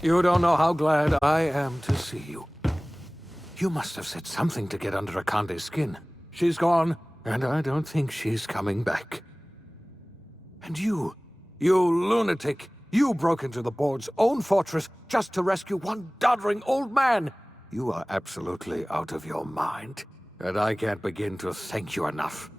You don't know how glad I am to see you. You must have said something to get under Akande's skin. She's gone, and I don't think she's coming back. And you lunatic, you broke into the board's own fortress just to rescue one doddering old man. You are absolutely out of your mind, and I can't begin to thank you enough.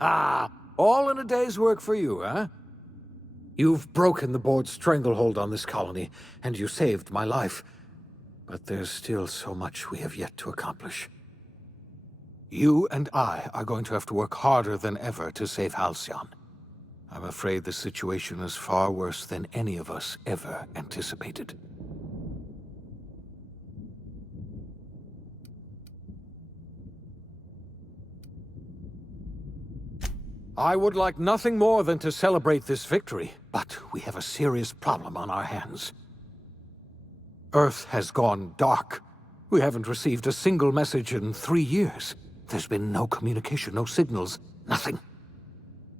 Ah, all in a day's work for you, huh? You've broken the board's stranglehold on this colony, and you saved my life. But there's still so much we have yet to accomplish. You and I are going to have to work harder than ever to save Halcyon. I'm afraid the situation is far worse than any of us ever anticipated. I would like nothing more than to celebrate this victory, but we have a serious problem on our hands. Earth has gone dark. We haven't received a single message in 3 years. There's been no communication, no signals, nothing.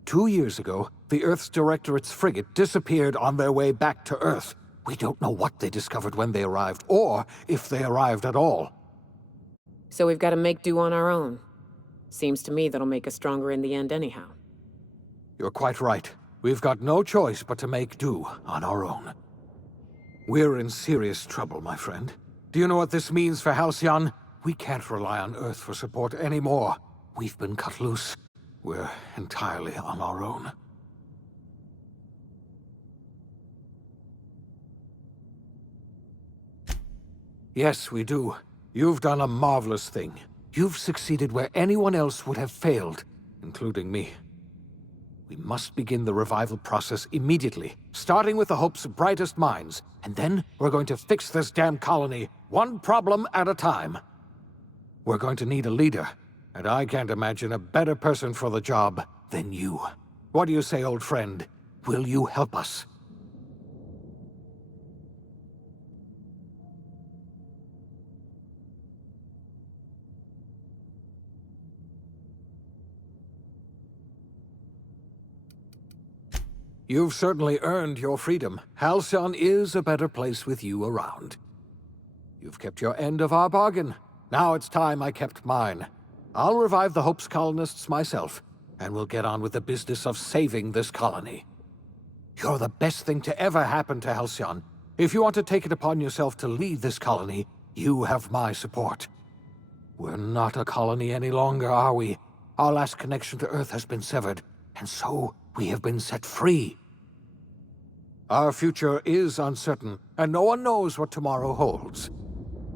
2 years ago, the Earth's Directorate's frigate disappeared on their way back to Earth. We don't know what they discovered when they arrived, or if they arrived at all. So we've got to make do on our own. Seems to me that'll make us stronger in the end anyhow. You're quite right. We've got no choice but to make do on our own. We're in serious trouble, my friend. Do you know what this means for Halcyon? We can't rely on Earth for support anymore. We've been cut loose. We're entirely on our own. Yes, we do. You've done a marvelous thing. You've succeeded where anyone else would have failed, including me. We must begin the revival process immediately, starting with the Hope's brightest minds, and then we're going to fix this damn colony, one problem at a time. We're going to need a leader, and I can't imagine a better person for the job than you. What do you say, old friend? Will you help us? You've certainly earned your freedom. Halcyon is a better place with you around. You've kept your end of our bargain. Now it's time I kept mine. I'll revive the Hope's colonists myself, and we'll get on with the business of saving this colony. You're the best thing to ever happen to Halcyon. If you want to take it upon yourself to lead this colony, you have my support. We're not a colony any longer, are we? Our last connection to Earth has been severed, and so we have been set free. Our future is uncertain, and no one knows what tomorrow holds.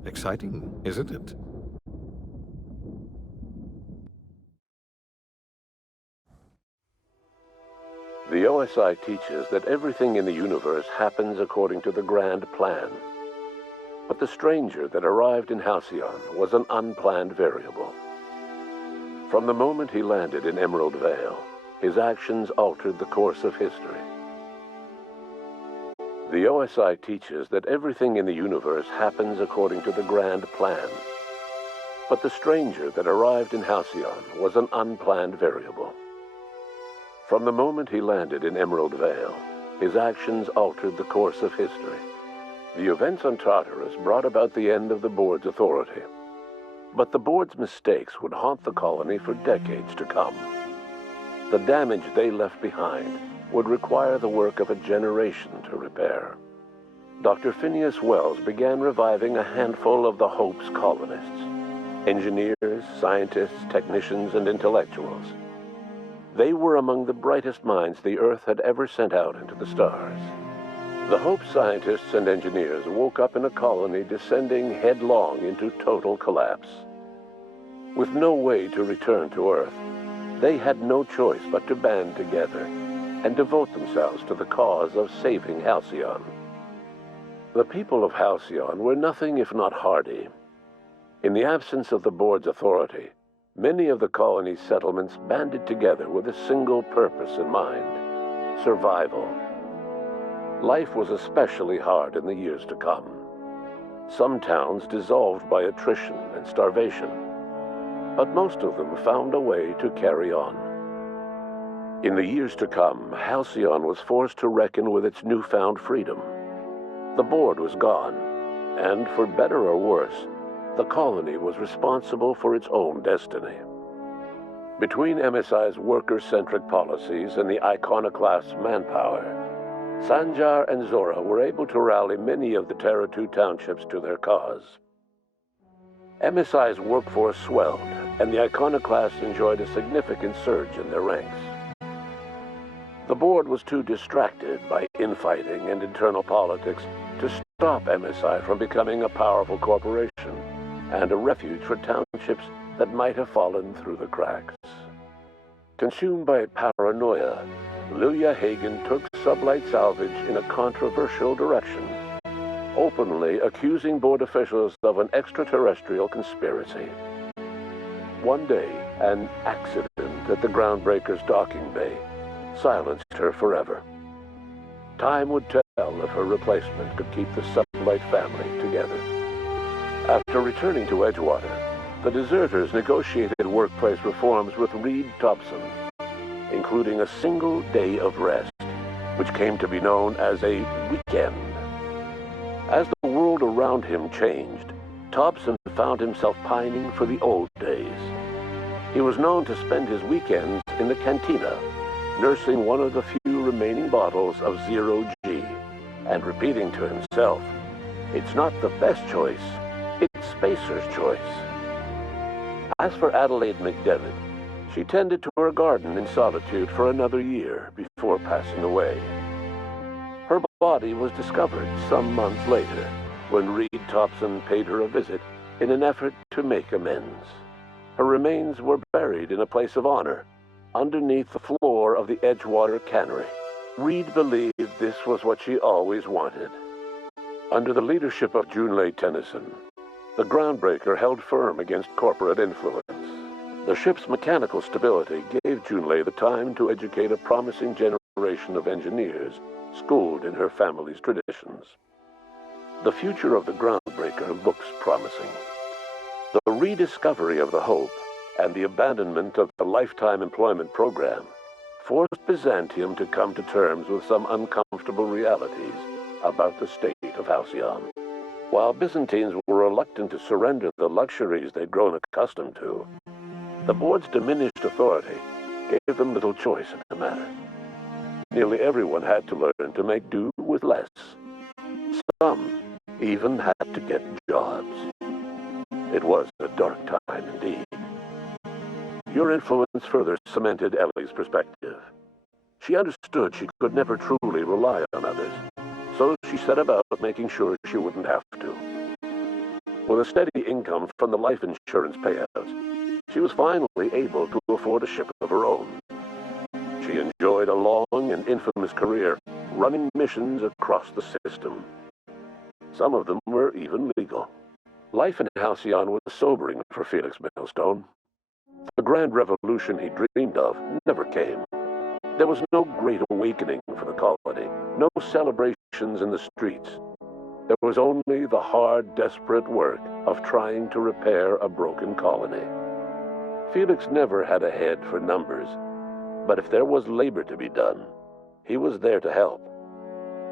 Exciting, isn't it? The OSI teaches that everything in the universe happens according to the grand plan. But the stranger that arrived in Halcyon was an unplanned variable. From the moment he landed in Emerald Vale, his actions altered the course of history. The OSI teaches that everything in the universe happens according to the grand plan. But the stranger that arrived in Halcyon was an unplanned variable. From the moment he landed in Emerald Vale, his actions altered the course of history. The events on Tartarus brought about the end of the board's authority. But the board's mistakes would haunt the colony for decades to come. The damage they left behind would require the work of a generation to repair. Dr. Phineas Wells began reviving a handful of the Hope's colonists. Engineers, scientists, technicians, and intellectuals. They were among the brightest minds the Earth had ever sent out into the stars. The Hope scientists and engineers woke up in a colony descending headlong into total collapse. With no way to return to Earth, they had no choice but to band together and devote themselves to the cause of saving Halcyon. The people of Halcyon were nothing if not hardy. In the absence of the board's authority, Many of the colony's settlements banded together with a single purpose in mind: survival. Life was especially hard in the years to come. Some towns dissolved by attrition and starvation, but most of them found a way to carry on. In the years to come, Halcyon was forced to reckon with its newfound freedom. The board was gone, and for better or worse, the colony was responsible for its own destiny. Between MSI's worker-centric policies and the iconoclast's manpower, Sanjar and Zora were able to rally many of the Terra 2 townships to their cause. MSI's workforce swelled, and the iconoclasts enjoyed a significant surge in their ranks. The board was too distracted by infighting and internal politics to stop MSI from becoming a powerful corporation and a refuge for townships that might have fallen through the cracks. Consumed by paranoia, Lilia Hagen took sublight salvage in a controversial direction, openly accusing board officials of an extraterrestrial conspiracy. One day, an accident at the Groundbreaker's docking bay silenced her forever. Time would tell if her replacement could keep the sublight family together. After returning to Edgewater, the deserters negotiated workplace reforms with Reed Thompson, including a single day of rest, which came to be known as a weekend. As the world around him changed, Thompson found himself pining for the old days. He was known to spend his weekends in the cantina, nursing one of the few remaining bottles of Zero-G, and repeating to himself, "It's not the best choice, it's Spacer's choice." As for Adelaide McDevitt, she tended to her garden in solitude for another year before passing away. Her body was discovered some months later when Reed Thompson paid her a visit in an effort to make amends. Her remains were buried in a place of honor underneath the floor of the Edgewater cannery. Reed believed this was what she always wanted. Under the leadership of Junlei Tennyson, the Groundbreaker held firm against corporate influence. The ship's mechanical stability gave Junlei the time to educate a promising generation of engineers schooled in her family's traditions. The future of the Groundbreaker looks promising. The rediscovery of the Hope and the abandonment of the lifetime employment program forced Byzantium to come to terms with some uncomfortable realities about the state of Halcyon. While Byzantines were reluctant to surrender the luxuries they'd grown accustomed to, the board's diminished authority gave them little choice in the matter. Nearly everyone had to learn to make do with less. Some even had to get jobs. It was a dark time indeed. Your influence further cemented Ellie's perspective. She understood she could never truly rely on others, so she set about making sure she wouldn't have to. With a steady income from the life insurance payouts, she was finally able to afford a ship of her own. She enjoyed a long and infamous career running missions across the system. Some of them were even legal. Life in Halcyon was sobering for Felix Millstone. The grand revolution he dreamed of never came. There was no great awakening for the colony, no celebrations in the streets. There was only the hard, desperate work of trying to repair a broken colony. Felix never had a head for numbers, but if there was labor to be done, he was there to help.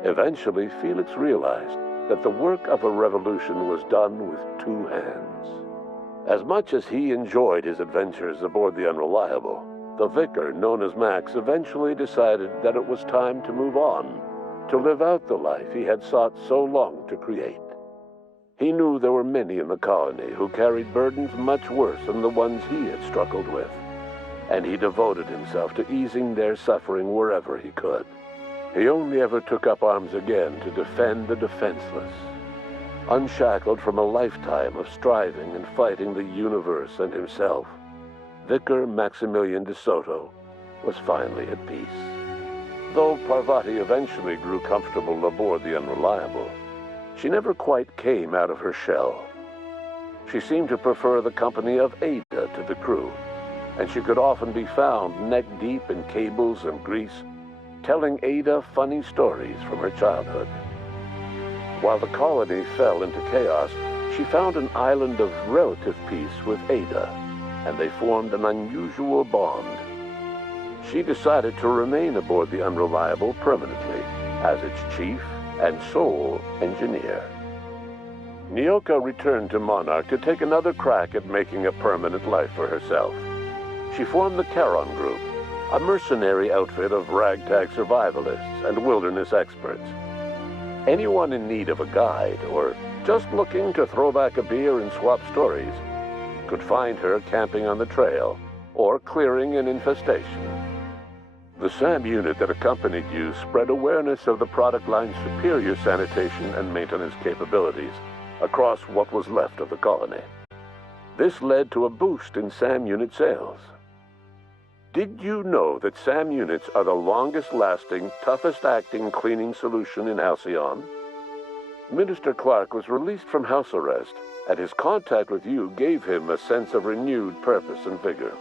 Eventually, Felix realized that the work of a revolution was done with two hands. As much as he enjoyed his adventures aboard the Unreliable, the vicar, known as Max, eventually decided that it was time to move on, to live out the life he had sought so long to create. He knew there were many in the colony who carried burdens much worse than the ones he had struggled with, and he devoted himself to easing their suffering wherever he could. He only ever took up arms again to defend the defenseless. Unshackled from a lifetime of striving and fighting the universe and himself, Vicar Maximilian de Soto was finally at peace. Though Parvati eventually grew comfortable aboard the Unreliable, she never quite came out of her shell. She seemed to prefer the company of Ada to the crew, and she could often be found neck-deep in cables and grease, telling Ada funny stories from her childhood. While the colony fell into chaos, she found an island of relative peace with Ada, and they formed an unusual bond. She decided to remain aboard the Unreliable permanently as its chief and sole engineer. Nyoka returned to Monarch to take another crack at making a permanent life for herself. She formed the Charon Group, a mercenary outfit of ragtag survivalists and wilderness experts. Anyone in need of a guide or just looking to throw back a beer and swap stories could find her camping on the trail or clearing an infestation. The SAM unit that accompanied you spread awareness of the product line's superior sanitation and maintenance capabilities across what was left of the colony. This led to a boost in SAM unit sales. Did you know that SAM units are the longest-lasting, toughest-acting cleaning solution in Halcyon? Minister Clark was released from house arrest, and his contact with you gave him a sense of renewed purpose and vigor.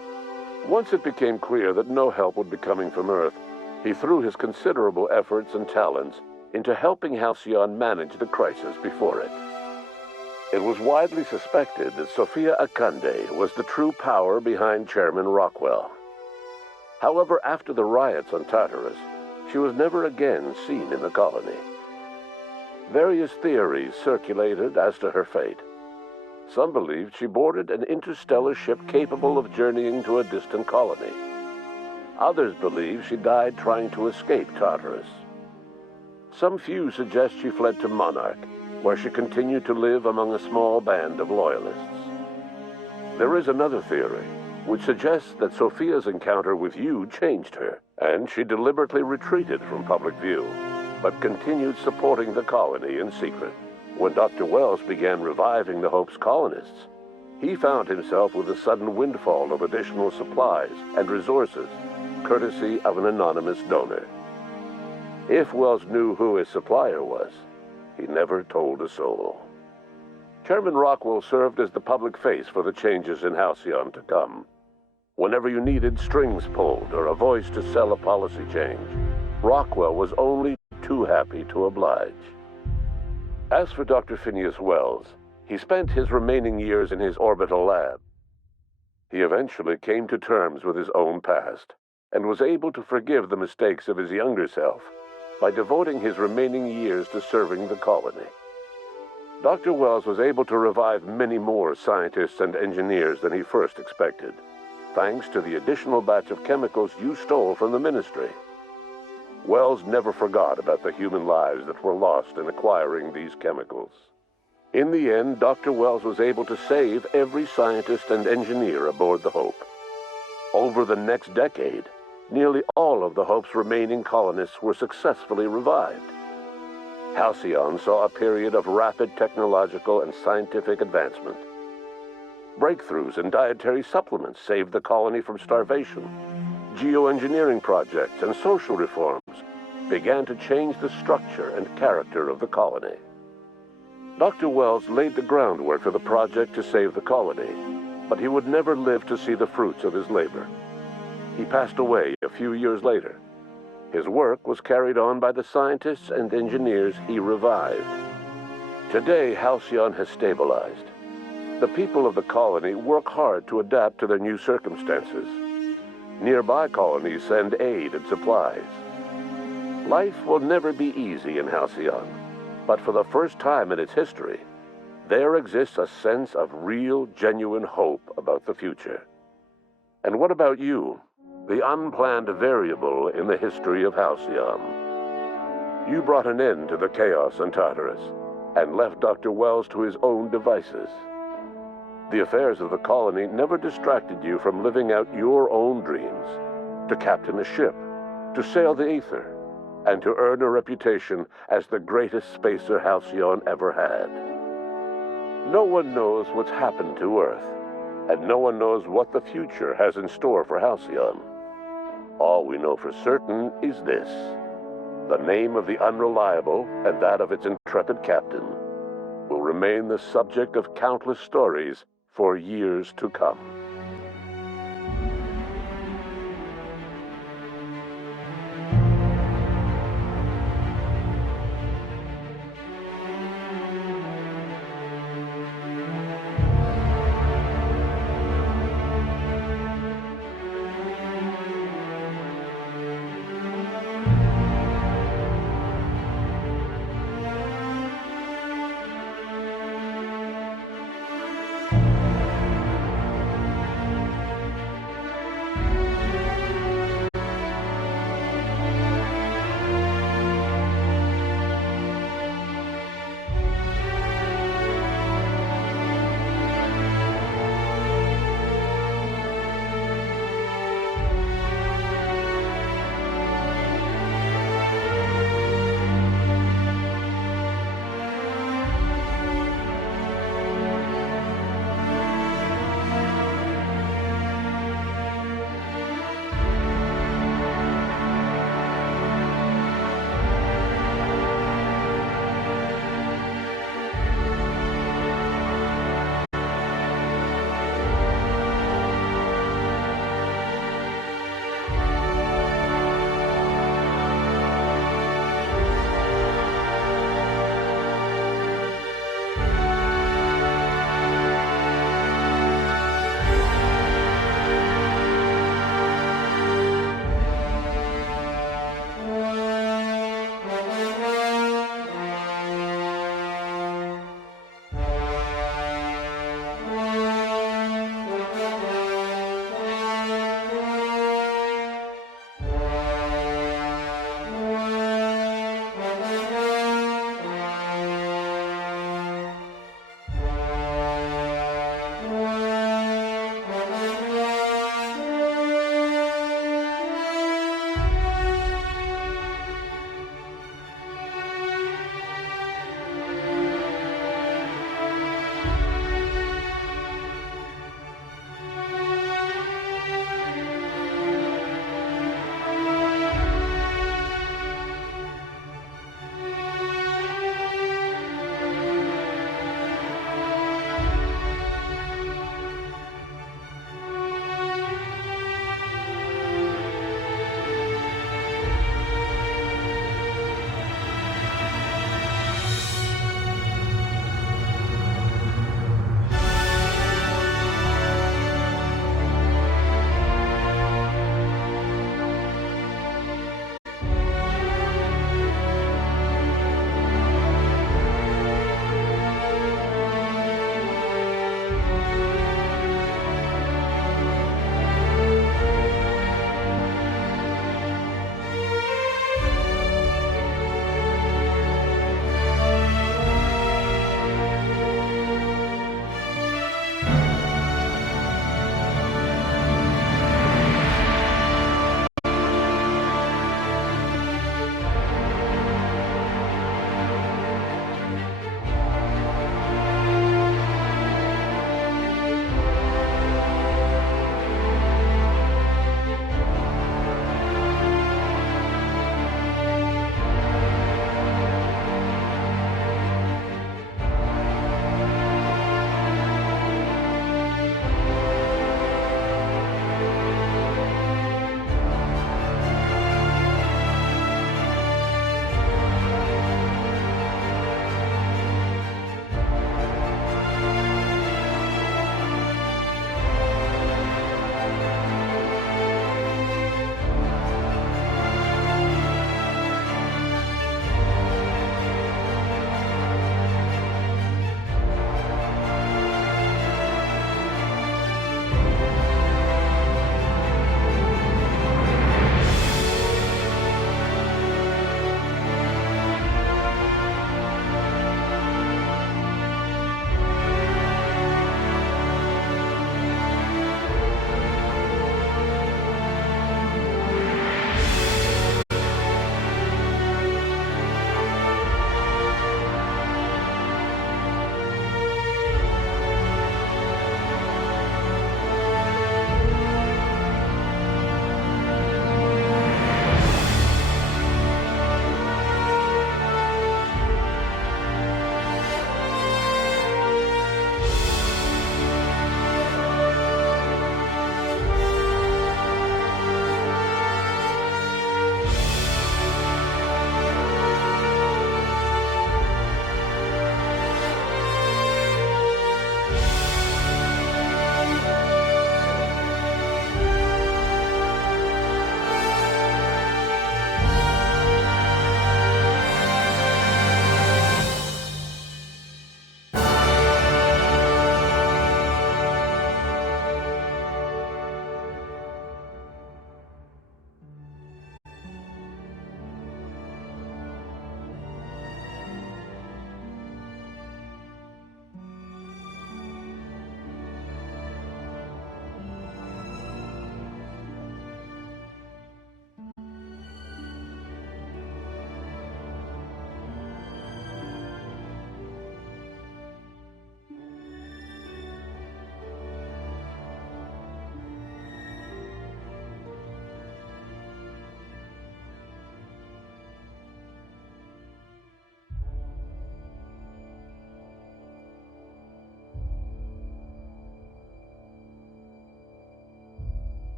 Once it became clear that no help would be coming from Earth, he threw his considerable efforts and talents into helping Halcyon manage the crisis before it. It was widely suspected that Sophia Akande was the true power behind Chairman Rockwell. However, after the riots on Tartarus, she was never again seen in the colony. Various theories circulated as to her fate. Some believed she boarded an interstellar ship capable of journeying to a distant colony. Others believe she died trying to escape Tartarus. Some few suggest she fled to Monarch, where she continued to live among a small band of loyalists. There is another theory, which suggests that Sophia's encounter with you changed her, and she deliberately retreated from public view, but continued supporting the colony in secret. When Dr. Wells began reviving the Hope's colonists, he found himself with a sudden windfall of additional supplies and resources, courtesy of an anonymous donor. If Wells knew who his supplier was, he never told a soul. Chairman Rockwell served as the public face for the changes in Halcyon to come. Whenever you needed strings pulled or a voice to sell a policy change, Rockwell was only too happy to oblige. As for Dr. Phineas Wells, he spent his remaining years in his orbital lab. He eventually came to terms with his own past and was able to forgive the mistakes of his younger self by devoting his remaining years to serving the colony. Dr. Wells was able to revive many more scientists and engineers than he first expected, thanks to the additional batch of chemicals you stole from the Ministry. Wells never forgot about the human lives that were lost in acquiring these chemicals. In the end, Dr. Wells was able to save every scientist and engineer aboard the Hope. Over the next decade, nearly all of the Hope's remaining colonists were successfully revived. Halcyon saw a period of rapid technological and scientific advancement. Breakthroughs in dietary supplements saved the colony from starvation. Geoengineering projects and social reforms began to change the structure and character of the colony. Dr. Wells laid the groundwork for the project to save the colony, but he would never live to see the fruits of his labor. He passed away a few years later. His work was carried on by the scientists and engineers he revived. Today, Halcyon has stabilized. The people of the colony work hard to adapt to their new circumstances. Nearby colonies send aid and supplies. Life will never be easy in Halcyon, but for the first time in its history, there exists a sense of real, genuine hope about the future. And what about you, the unplanned variable in the history of Halcyon? You brought an end to the chaos on Tartarus and left Dr. Wells to his own devices. The affairs of the colony never distracted you from living out your own dreams, to captain a ship, to sail the ether, and to earn a reputation as the greatest spacer Halcyon ever had. No one knows what's happened to Earth, and no one knows what the future has in store for Halcyon. All we know for certain is this: the name of the Unreliable and that of its intrepid captain, will remain the subject of countless stories for years to come.